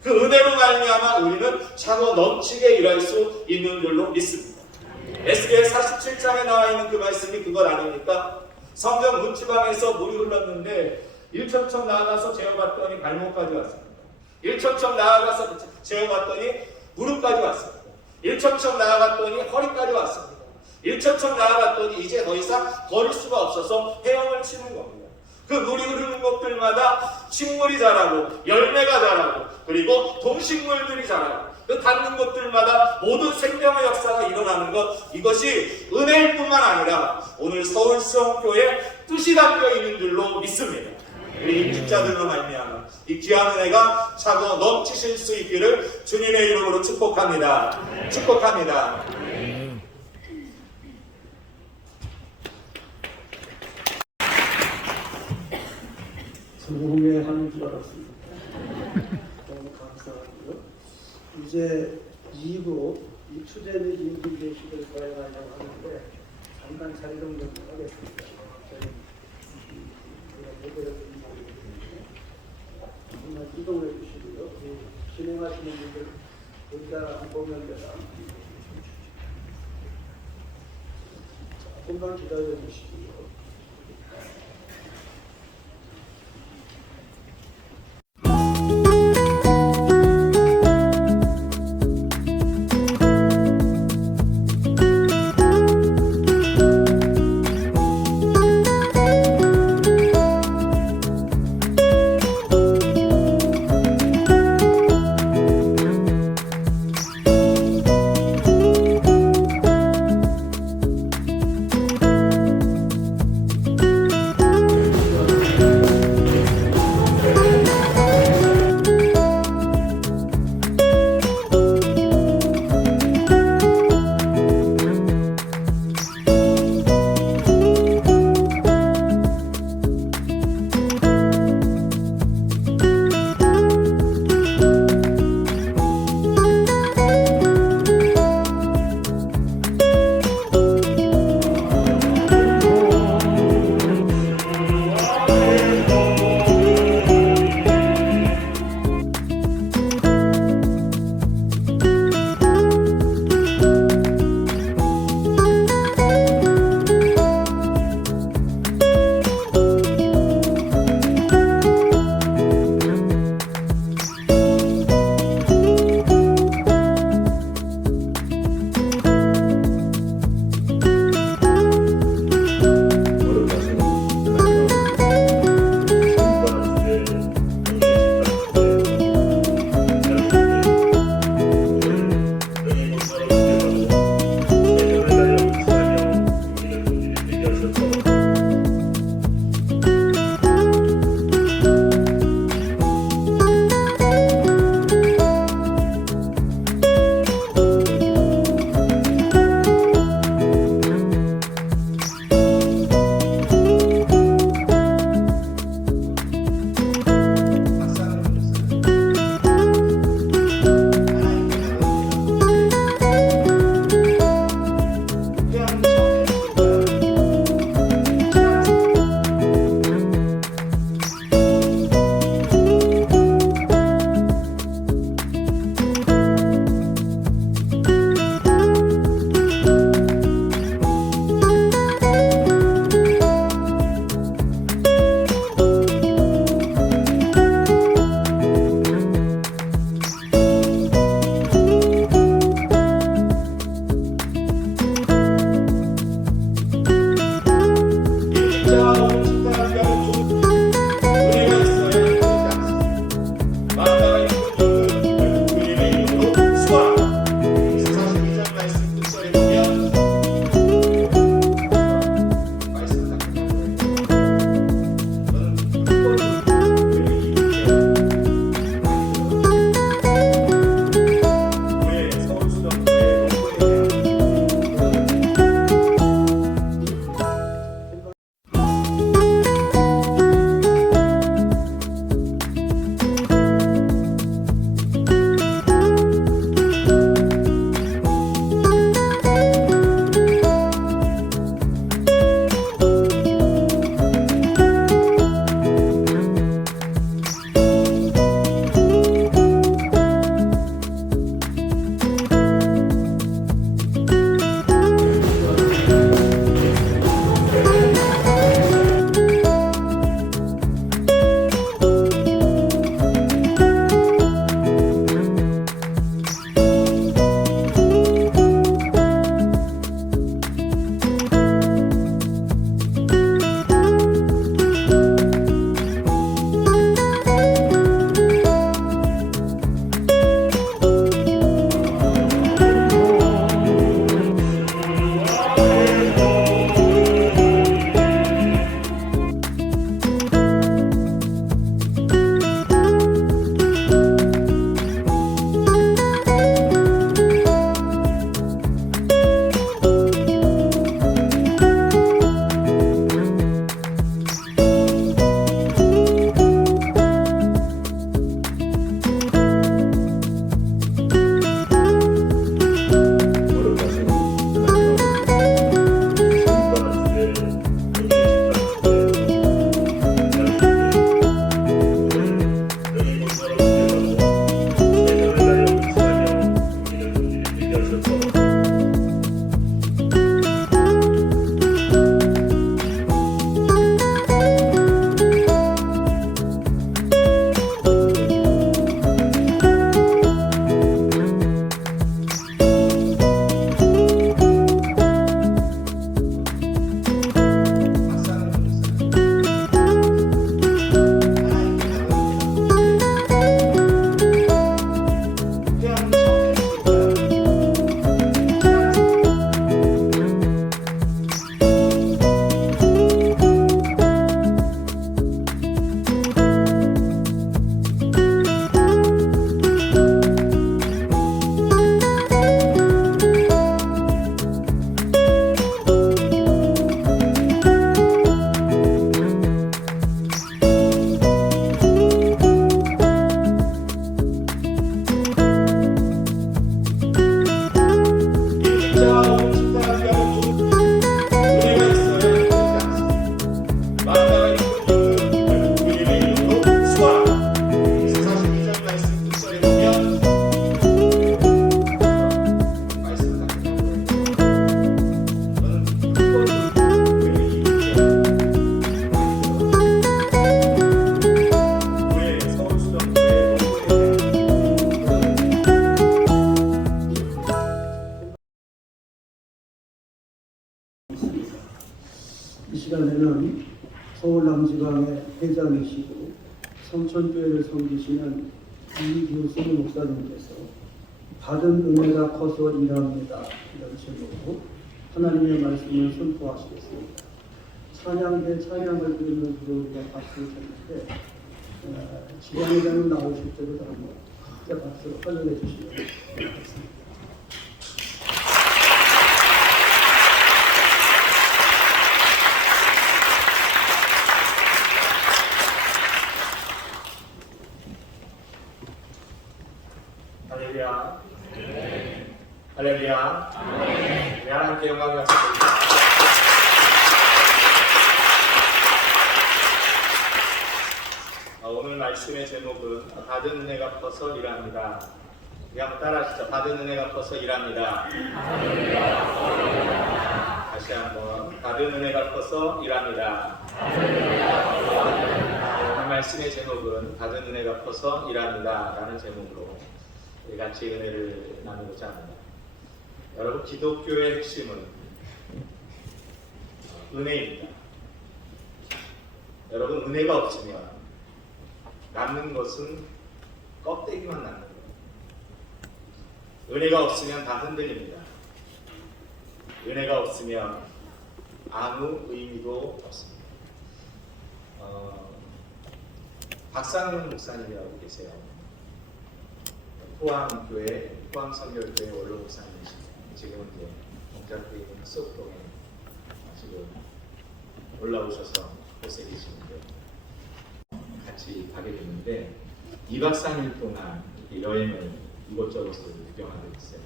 그 은혜로 말미암아 우리는 차고 넘치게 일할 수 있는 줄로 믿습니다. 에스겔 47장에 나와 있는 그 말씀이 그것 아닙니까? 성전 문지방에서 물이 흘렀는데 1척척 나아가서 재어봤더니 발목까지 왔습니다. 1척척 나아가서 재어봤더니 무릎까지 왔습니다. 1척척 나아갔더니 허리까지 왔습니다. 1척척 나아갔더니 이제 더 이상 걸을 수가 없어서 헤엄을 치는 겁니다. 그 물이 흐르는 곳들마다 식물이 자라고 열매가 자라고 그리고 동식물들이 자라고 그 닿는 곳들마다 모든 생명의 역사가 일어나는 것, 이것이 은혜일 뿐만 아니라 오늘 서울수영교회의 뜻이 담겨 있는 줄로 믿습니다. 우리 입자들로 말미암아 이 귀한 은혜가 차고 넘치실 수 있기를 주님의 이름으로 축복합니다. 축복합니다. 성공회하는 줄 알았습니다. 너무 감사하고요. 이제 2부 이 추제 및 인기제식을 거행하려고 하는데 잠깐 자리 좀 하겠습니다. 저는 예배를 한번 이동해 주시고요. 진행하시는 분들 의자 보면 되나? 조금만 기다려 주시고요. 전체와 오늘 집단을 위하여 모든 은혜가 있어야 되지 않습니다. 마지막에 있는 우리의 이름으로 수아 42절 말씀 끝설에 보면 말씀을 이 시간에는 서울 남지방의 회장이시고 성천교회를 섬기시는 이교순 목사님께서 받은 은혜가 커서 일합니다 이런 제목으로 하나님의 말씀을 선포하시겠습니다. 찬양대 찬양을 드리면서 우리가 박수를 쳤는데 지방회장님 나오실 때도 한번 크게 박수로 환영해 주시면 좋겠습니다. 할렐루야. 할렐루야. 네, 하나님께 영광이 왔습니다. 오늘 말씀의 제목은 받은 은혜가 커서 일합니다. 우리 한번 따라하시죠. 받은 은혜가 커서 일합니다. 다시 한번 받은 은혜가 커서 일합니다. 오늘 말씀의 제목은 받은 은혜가 커서 일합니다 라는 제목으로 우리 같이 은혜를 나누고자 합니다. 여러분, 기독교의 핵심은 은혜입니다. 여러분, 은혜가 없으면 남는 것은 껍데기만 남는 거예요. 은혜가 없으면 다 흔들립니다. 은혜가 없으면 아무 의미도 없습니다. 박상현 목사님이라고 계세요. 포항교회, 포항성결교회 원로 목사님이십니다. 지금 이제 동작교회 있는 수업동에 지금 올라오셔서 곳에 계시는데 같이 가게 됐는데 2박 3일 동안 이렇게 여행을 이곳저곳을 구경하게 됐어요.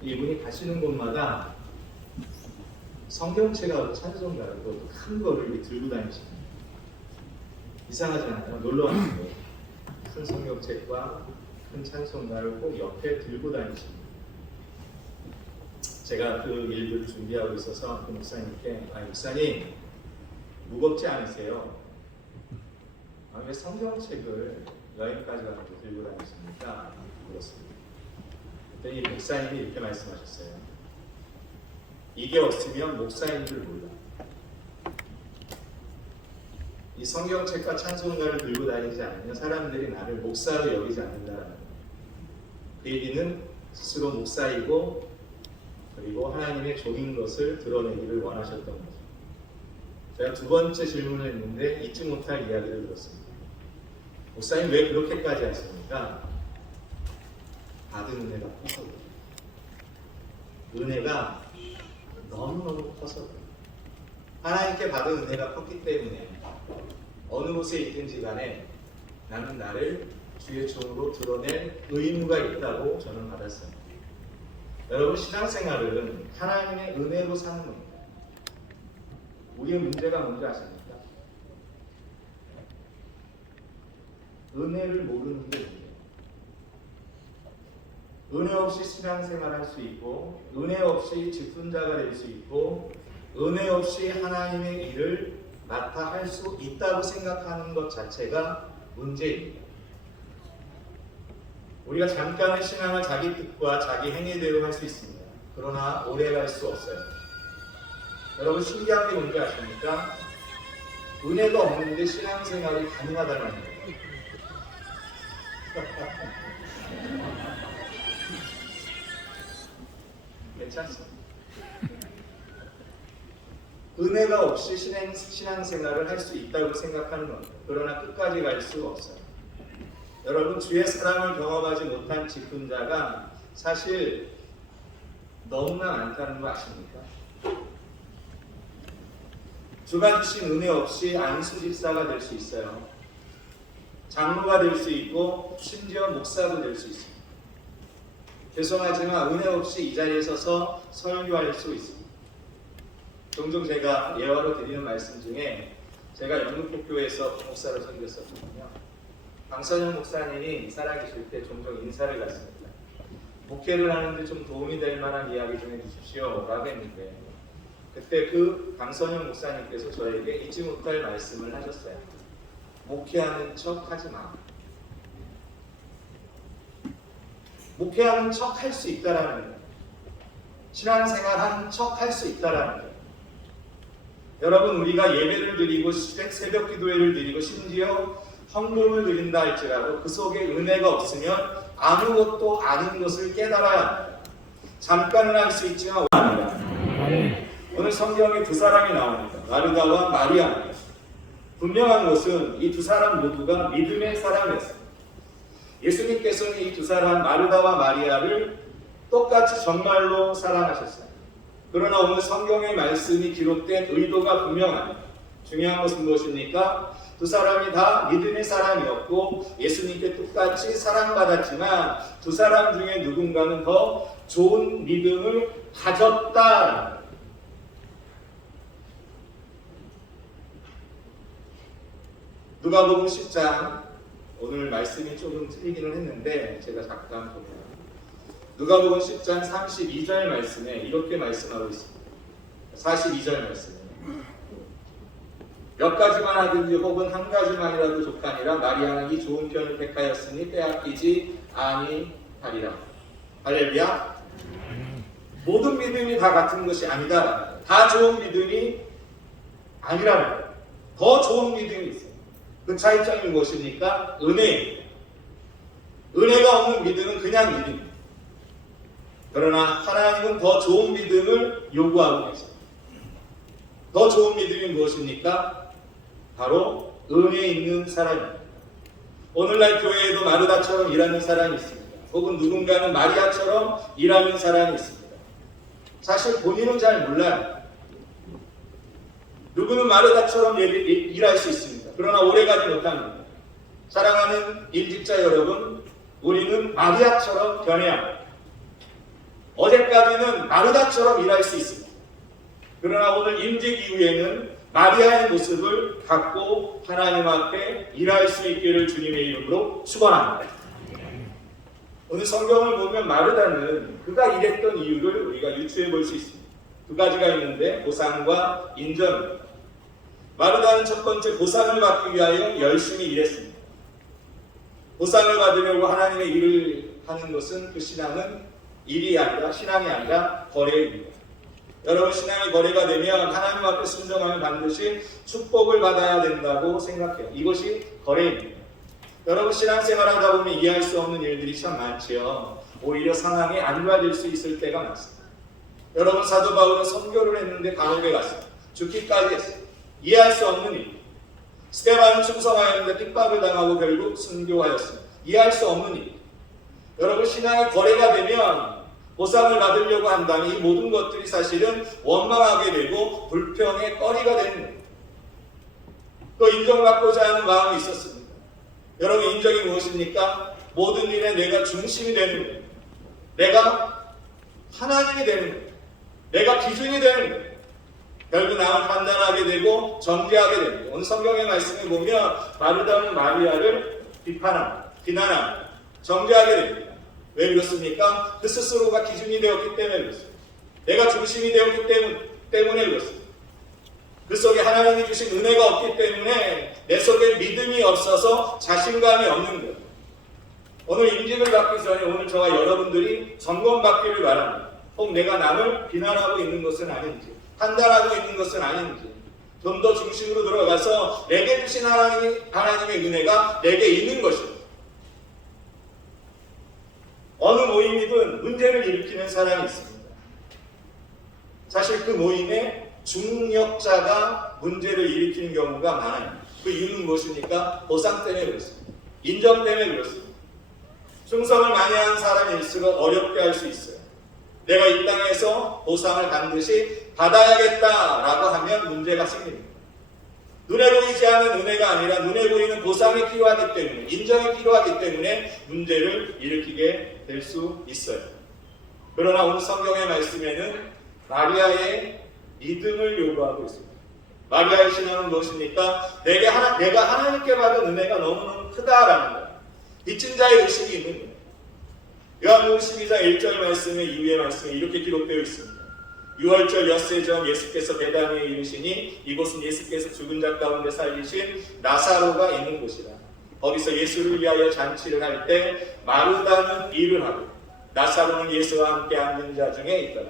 이분이 가시는 곳마다 성경책하고 찬송가고 큰 거를 이렇게 들고 다니십니다. 이상하지 않아요? 놀러 왔는데 큰 성경책과 큰 찬송가를 꼭 옆에 들고 다니십니다. 제가 그 일을 준비하고 있어서 그 목사님께 목사님 무겁지 않으세요? 왜 성경책을 여행까지 가서 들고 다니십니까? 물었습니다. 그랬더니 목사님이 이렇게 말씀하셨어요. 이게 없으면 목사인 줄 몰라. 이 성경책과 찬송가를 들고 다니지 않으면 사람들이 나를 목사로 여기지 않는다라는 거예요. 그 얘기는 스스로 목사이고 그리고 하나님의 종인 것을 드러내기를 원하셨던 거죠. 제가 두 번째 질문을 했는데 잊지 못할 이야기를 들었습니다. 목사님 왜 그렇게까지 하십니까? 받은 은혜가 커서 그래요. 은혜가 너무너무 커서 그래요. 하나님께 받은 은혜가 컸기 때문에 어느 곳에 있든지 간에 나는 나를 주의 종으로 드러낼 의무가 있다고 저는 받았어요. 여러분, 신앙생활은 하나님의 은혜로 사는 겁니다. 우리의 문제가 뭔지 아십니까? 은혜를 모르는 게 문제예요. 은혜 없이 신앙생활할 수 있고 은혜 없이 직분자가 될 수 있고 은혜 없이 하나님의 일을 맡아 할 수 있다고 생각하는 것 자체가 문제입니다. 우리가 잠깐의 신앙을 자기 뜻과 자기 행위대로 할 수 있습니다. 그러나 오래 갈 수 없어요. 여러분, 신기한 게 뭔지 아십니까? 은혜가 없는데 신앙생활이 가능하다는 거예요. 괜찮습니다. 은혜가 없이 신앙생활을 할 수 있다고 생각하는 겁니다. 그러나 끝까지 갈 수 없어요. 여러분, 주의 사랑을 경험하지 못한 직분자가 사실 너무나 많다는 거 아십니까? 주가 주신 은혜 없이 안수 집사가 될 수 있어요. 장로가 될 수 있고 심지어 목사도 될 수 있습니다. 죄송하지만 은혜 없이 이 자리에 서서 설교할 수 있습니다. 종종 제가 예화로 드리는 말씀 중에 제가 영등포교회에서 목사를 섬겼었거든요. 강선영 목사님이 살아계실 때 종종 인사를 갔습니다. 목회를 하는데 좀 도움이 될 만한 이야기 좀 해주십시오 라고 했는데 그때 그 강선영 목사님께서 저에게 잊지 못할 말씀을 하셨어요. 목회하는 척 하지 마. 목회하는 척 할 수 있다라는 거예요. 신앙생활 하는 척 할 수 있다라는 거예요. 여러분 우리가 예배를 드리고 새벽 기도회를 드리고 심지어 헌금을 드린다 할지라도 그 속에 은혜가 없으면 아무것도 아닌 것을 깨달아야 합니다. 잠깐은 할 수 있지만 오늘 성경에 두 사람이 나옵니다. 마르다와 마리아입니다. 분명한 것은 이 두 사람 모두가 믿음의 사람이었습니다. 예수님께서는 이 두 사람 마르다와 마리아를 똑같이 정말로 사랑하셨어요. 그러나 오늘 성경의 말씀이 기록된 의도가 분명합니다. 중요한 것은 무엇입니까? 두 사람이 다 믿음의 사람이었고 예수님께 똑같이 사랑받았지만 두 사람 중에 누군가는 더 좋은 믿음을 가졌다라는 거예요. 누가복음 10장 오늘 말씀이 조금 틀리기는 했는데 제가 잠깐 보면 누가복음 10장 32절 말씀에 이렇게 말씀하고 있습니다. 42절 말씀에 몇 가지만 하든지 혹은 한 가지만이라도 족하니라 마리아는 이 좋은 편을 택하였으니 빼앗기지 아니하리라. 할렐루야. 모든 믿음이 다 같은 것이 아니다. 다 좋은 믿음이 아니라는 거예요. 더 좋은 믿음이 있어요. 그 차이점이 무엇입니까? 은혜입니다. 은혜가 없는 믿음은 그냥 믿음입니다. 그러나 하나님은 더 좋은 믿음을 요구하고 계십니다. 더 좋은 믿음이 무엇입니까? 바로 은혜 있는 사람입니다. 오늘날 교회에도 마르다처럼 일하는 사람이 있습니다. 혹은 누군가는 마리아처럼 일하는 사람이 있습니다. 사실 본인은 잘 몰라요. 누구는 마르다처럼 일할 수 있습니다. 그러나 오래가지 못합니다. 사랑하는 일직자 여러분, 우리는 마리아처럼 변해야 합니다. 어제까지는 마르다처럼 일할 수 있습니다. 그러나 오늘 임직 이후에는 마리아의 모습을 갖고 하나님 앞에 일할 수 있기를 주님의 이름으로 축원합니다. 오늘 성경을 보면 마르다는 그가 일했던 이유를 우리가 유추해 볼 수 있습니다. 두 가지가 있는데 보상과 인정입니다. 마르다는 첫 번째 보상을 받기 위하여 열심히 일했습니다. 보상을 받으려고 하나님의 일을 하는 것은 그 신앙은 일이 아니라 신앙이 아니라 거래입니다. 여러분 신앙이 거래가 되면 하나님 앞에 순종하면 반드시 축복을 받아야 된다고 생각해요. 이것이 거래입니다. 여러분 신앙생활 하다 보면 이해할 수 없는 일들이 참 많지요. 오히려 상황에 안 좋아질 수 있을 때가 많습니다. 여러분 사도 바울은 선교를 했는데 감옥에 갔습니다. 죽기까지 했어요. 이해할 수 없는 일. 스데반은 충성하였는데 핍박을 당하고 결국 순교하였습니다. 이해할 수 없는 일. 여러분 신앙의 거래가 되면 보상을 받으려고 한다면 이 모든 것들이 사실은 원망하게 되고 불평의 거리가 되는 거예요. 또 인정받고자 하는 마음이 있었습니다. 여러분 인정이 무엇입니까? 모든 일에 내가 중심이 되는 거예요. 내가 하나님이 되는 거예요. 내가 기준이 되는 거예요. 결국 남을 판단하게 되고 정죄하게 됩니다. 오늘 성경의 말씀을 보면 마르다는 마리아를 비난합니다. 정죄하게 됩니다. 왜 그렇습니까? 그 스스로가 기준이 되었기 때문에 그렇습니다. 내가 중심이 되었기 때문에 그렇습니다. 그 속에 하나님이 주신 은혜가 없기 때문에 내 속에 믿음이 없어서 자신감이 없는 거예요. 오늘 임직을 받기 전에 오늘 저와 여러분들이 점검받기를 바랍니다. 혹 내가 남을 비난하고 있는 것은 아닌지 판단하고 있는 것은 아닌지 좀 더 중심으로 들어가서 내게 주신 하나님의 은혜가 내게 있는 것입니다. 어느 모임이든 문제를 일으키는 사람이 있습니다. 사실 그 모임에 중력자가 문제를 일으키는 경우가 많아요. 그 이유는 무엇입니까? 보상 때문에 그렇습니다. 인정 때문에 그렇습니다. 충성을 많이 하는 사람일수록 어렵게 할 수 있어요. 내가 이 땅에서 보상을 반드시 받아야겠다라고 하면 문제가 생깁니다. 눈에 보이지 않는 은혜가 아니라 눈에 보이는 보상이 필요하기 때문에 인정이 필요하기 때문에 문제를 일으키게 될 수 있어요. 그러나 오늘 성경의 말씀에는 마리아의 믿음을 요구하고 있습니다. 마리아의 신앙은 무엇입니까? 내가 하나님께 받은 은혜가 너무너무 크다라는 거예요. 빚진 자의 의식이 있는 거예요. 요한복음 12장 1절 말씀의 이후의 말씀에 이렇게 기록되어 있습니다. 6월절 엿새 전 예수께서 베다니에 이르시니 이곳은 예수께서 죽은 자 가운데 살리신 나사로가 있는 곳이라. 거기서 예수를 위하여 잔치를 할 때 마르다는 일을 하고 나사로는 예수와 함께 앉은 자 중에 있더라.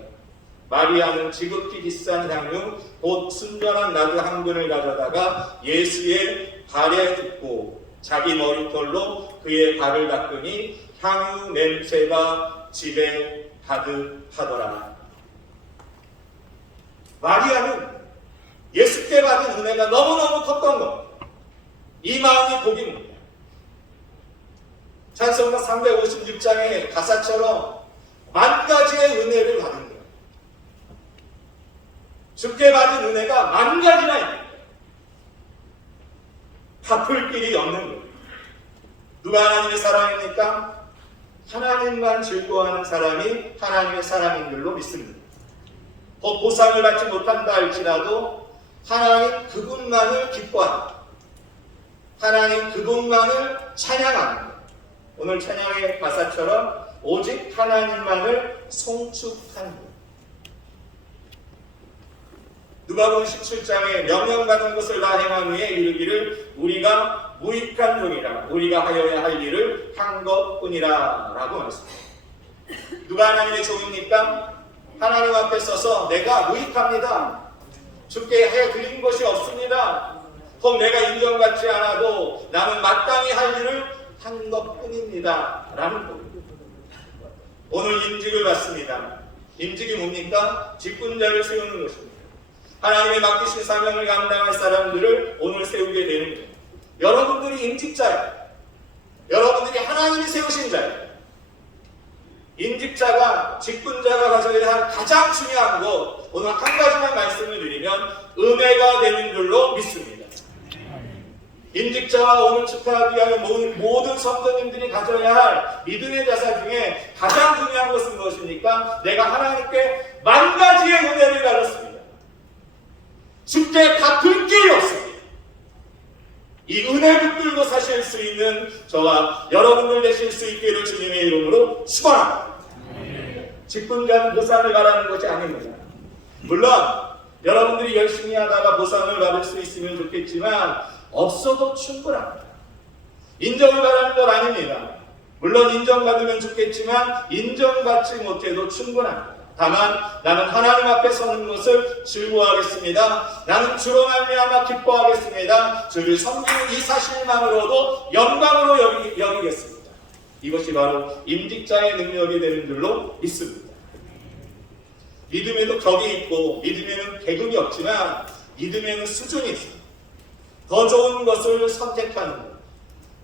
마리아는 지극히 비싼 향유 곧 순전한 나드 한 근을 가져다가 예수의 발에 붓고 자기 머리털로 그의 발을 닦으니 향유 냄새가 집에 가득하더라. 마리아는 예수께 받은 은혜가 너무너무 컸던 겁니다. 이 마음이 복입니다. 찬송가 356장의 가사처럼 만 가지의 은혜를 받은 거예요. 주께 받은 은혜가 만 가지나 있는 거예요. 갚을 길이 없는 거예요. 누가 하나님의 사람입니까? 하나님만 즐거워하는 사람이 하나님의 사람인 줄로 믿습니다. 더 보상을 받지 못한다 할지라도 하나님 그분만을 기뻐합니다. 하나님 그분만을 찬양합니다. 오늘 찬양의 가사처럼 오직 하나님만을 송축하는 것. 누가복음 17장에 명령받은 것을 다 행한 후에 이르기를 우리가 무익한 종이라 우리가 하여야 할 일을 한 것뿐이라 라고 말했습니다. 누가 하나님의 종입니까? 하나님 앞에 서서 내가 무익합니다. 주께 해드린 것이 없습니다. 혹 내가 인정받지 않아도 나는 마땅히 할 일을 한 것뿐입니다 라는 겁니다. 오늘 임직을 받습니다. 임직이 뭡니까? 직분자를 세우는 것입니다. 하나님의 맡기신 사명을 감당할 사람들을 오늘 세우게 되는 거예요. 여러분들이 임직자예요. 여러분들이 하나님이 세우신 자예요. 임직자가 직분자가 가져야 할 가장 중요한 것 오늘 한 가지만 말씀을 드리면 은혜가 되는 줄로 믿습니다. 임직자와 오늘 축하하기 위하여 모든 성도님들이 가져야 할 믿음의 자산 중에 가장 중요한 것은 무엇입니까? 내가 하나님께 만 가지의 은혜를 가졌습니다. 주께 갚을 길이 없습니다. 이 은혜 붙들고 사실 수 있는 저와 여러분들 되실 수 있기를 주님의 이름으로 축원합니다. 직분자는 보상을 바라는 것이 아닙니다. 물론 여러분들이 열심히 하다가 보상을 받을 수 있으면 좋겠지만 없어도 충분합니다. 인정을 바라는 건 아닙니다. 물론 인정받으면 좋겠지만 인정받지 못해도 충분합니다. 다만 나는 하나님 앞에 서는 것을 즐거워하겠습니다. 나는 주로 말미암아 기뻐하겠습니다. 주를 섬기는 이 사실만으로도 영광으로 여기겠습니다. 이것이 바로 임직자의 능력이 되는 줄로 믿습니다. 믿음에도 격이 있고 믿음에는 계급이 없지만 믿음에는 수준이 있습니다. 더 좋은 것을 선택하는 것,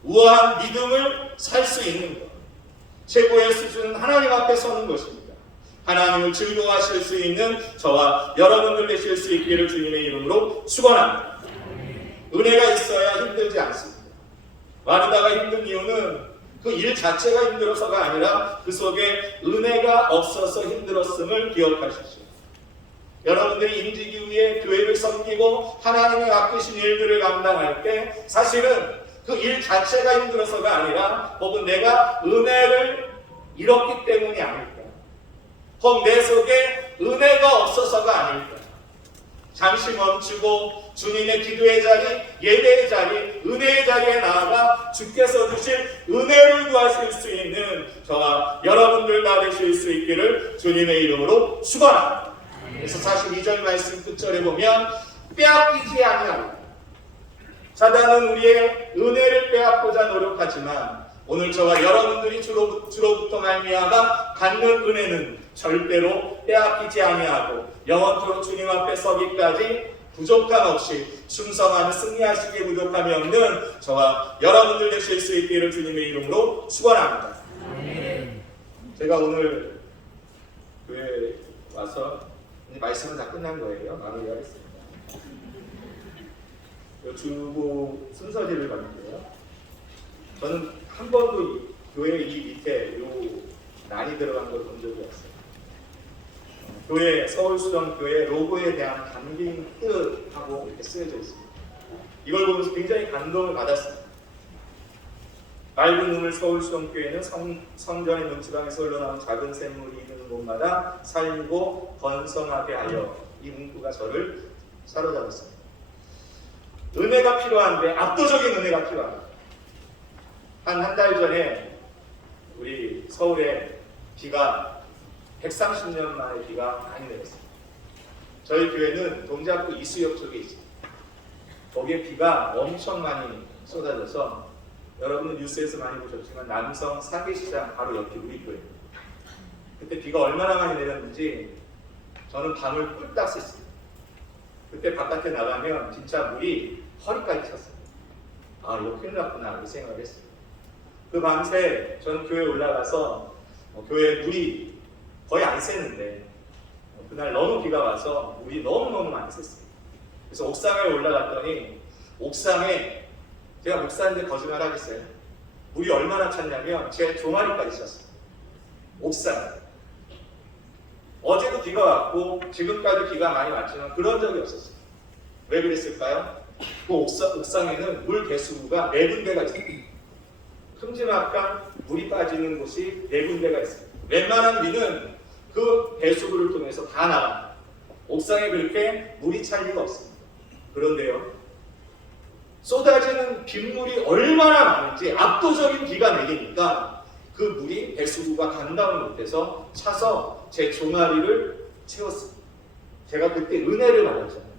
우아한 믿음을 살 수 있는 것, 최고의 수준은 하나님 앞에 서는 것입니다. 하나님을 즐거워하실 수 있는 저와 여러분들 되실 수 있기를 주님의 이름으로 축원합니다. 은혜가 있어야 힘들지 않습니다. 마르다가 힘든 이유는 그 일 자체가 힘들어서가 아니라 그 속에 은혜가 없어서 힘들었음을 기억하십시오. 여러분들이 임직 이후에 교회를 섬기고 하나님의 맡기신 일들을 감당할 때 사실은 그 일 자체가 힘들어서가 아니라 혹은 내가 은혜를 잃었기 때문이 아닐까, 혹 내 속에 은혜가 없어서가 아닐까. 잠시 멈추고 주님의 기도의 자리, 예배의 자리, 은혜의 자리에 나아가 주께서 주실 은혜를 구하실 수 있는 저와 여러분들 다 되실 수 있기를 주님의 이름으로 축원합니다. 그래서 42절 말씀 끝절에 보면 빼앗기지 아니하고, 사단은 우리의 은혜를 빼앗고자 노력하지만 오늘 저와 여러분들이 주로부터 말미암아 받는 은혜는 절대로 빼앗기지 아니하고 영원토록 주님 앞에 서기까지 부족함 없이 충성하며 승리하시기에 부족함이 없는 저와 여러분들 되실 수 있기를 주님의 이름으로 축원합니다. 제가 오늘 교회에 와서 말씀은 다 끝난 거예요. 마무리하겠습니다. 주보 순서지를 봤는데요. 저는 한 번도 교회 이 밑에 요 난이 들어간 걸 본 적이 없어요. 교회 서울수정교회 로고에 대한 담긴 뜻하고 이렇게 쓰여져 있습니다. 이걸 보면서 굉장히 감동을 받았습니다. 맑은 눈을 서울수정교회는 성전의 눈지방에서 흘러나온 작은 샘물이 있는 곳마다 살리고 번성하게 하여, 이 문구가 저를 사로잡았습니다. 은혜가 필요한데 압도적인 은혜가 필요합니다. 한 달 전에 우리 서울에 비가 130년 만에 비가 많이 내렸습니다. 저희 교회는 동작구 이수역 쪽에 있습니다. 거기에 비가 엄청 많이 쏟아져서 여러분은 뉴스에서 많이 보셨지만 남성 사계시장 바로 옆이 우리 교회입니다. 그때 비가 얼마나 많이 내렸는지 저는 밤을 꿀딱 샜습니다. 그때 바깥에 나가면 진짜 물이 허리까지 찼어요. 아, 이거 큰일 났구나 이렇게 생각을 했어요. 그 밤새 저는 교회에 올라가서 교회에 물이 거의 안 새는데 그날 너무 비가 와서 물이 너무너무 많이 샜어요. 그래서 옥상에 올라갔더니 옥상에, 제가 목사인데 거짓말 하겠어요? 물이 얼마나 찼냐면 제 종아리까지 찼어요. 옥상에. 어제도 비가 왔고 지금까지 비가 많이 왔지만 그런 적이 없었어요. 왜 그랬을까요? 그 옥상에는 물 배수구가 4군데가 있습니다. 큼지막한 물이 빠지는 곳이 4군데가 있습니다. 웬만한 비는 그 배수구를 통해서 다 나갑니다. 옥상에 그렇게 물이 찰 리가 없습니다. 그런데요, 쏟아지는 빗물이 얼마나 많은지 압도적인 비가 내리니까 그 물이 배수구가 감당을 못해서 차서 제 종아리를 채웠습니다. 제가 그때 은혜를 받았잖아요.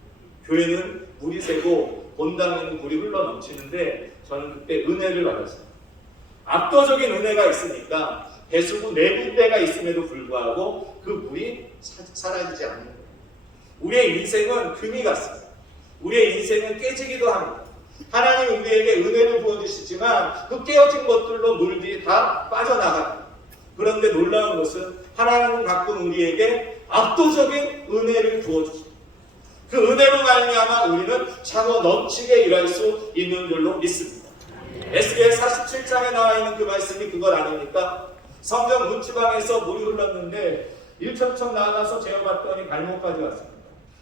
교회는 물이 새고 본당에 있는 물이 흘러 넘치는데 저는 그때 은혜를 받았어요. 압도적인 은혜가 있으니까 배수구 4군데가 있음에도 불구하고 그 물이 사라지지 않는 거예요. 우리의 인생은 금이 같습니다. 우리의 인생은 깨지기도 합니다. 하나님 우리에게 은혜를 부어주시지만 그 깨어진 것들로 물들이 다 빠져나갑니다. 그런데 놀라운 것은 하나님은 가끔 우리에게 압도적인 은혜를 부어주십니다. 그 은혜로 말미암아 우리는 차고 넘치게 일할 수 있는 줄로 믿습니다. 에스겔 47장에 나와 있는 그 말씀이 그걸 아닙니까? 성전 문지방에서 물이 흘렀는데 1척척 나아가서 재어봤더니 발목까지 왔습니다.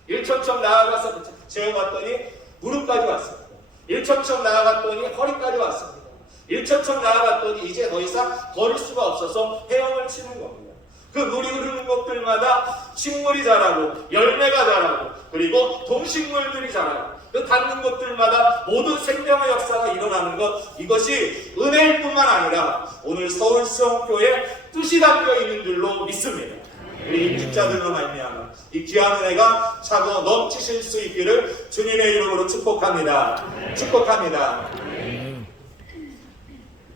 1척척 나아가서 재어봤더니 무릎까지 왔습니다. 1척척 나아갔더니 허리까지 왔습니다. 1척척 나아갔더니 이제 더 이상 걸을 수가 없어서 헤엄을 치는 겁니다. 그 물이 흐르는 곳들마다 식물이 자라고 열매가 자라고 그리고 동식물들이 자라고 그 닿는 곳들마다 모든 생명의 역사가 일어나는 것, 이것이 은혜일 뿐만 아니라 오늘 서울수영교회 뜻이 담겨 있는 줄로 믿습니다. 우리 임직자들로 말미암아 이 귀한 은혜가 차고 넘치실 수 있기를 주님의 이름으로 축복합니다. 축복합니다.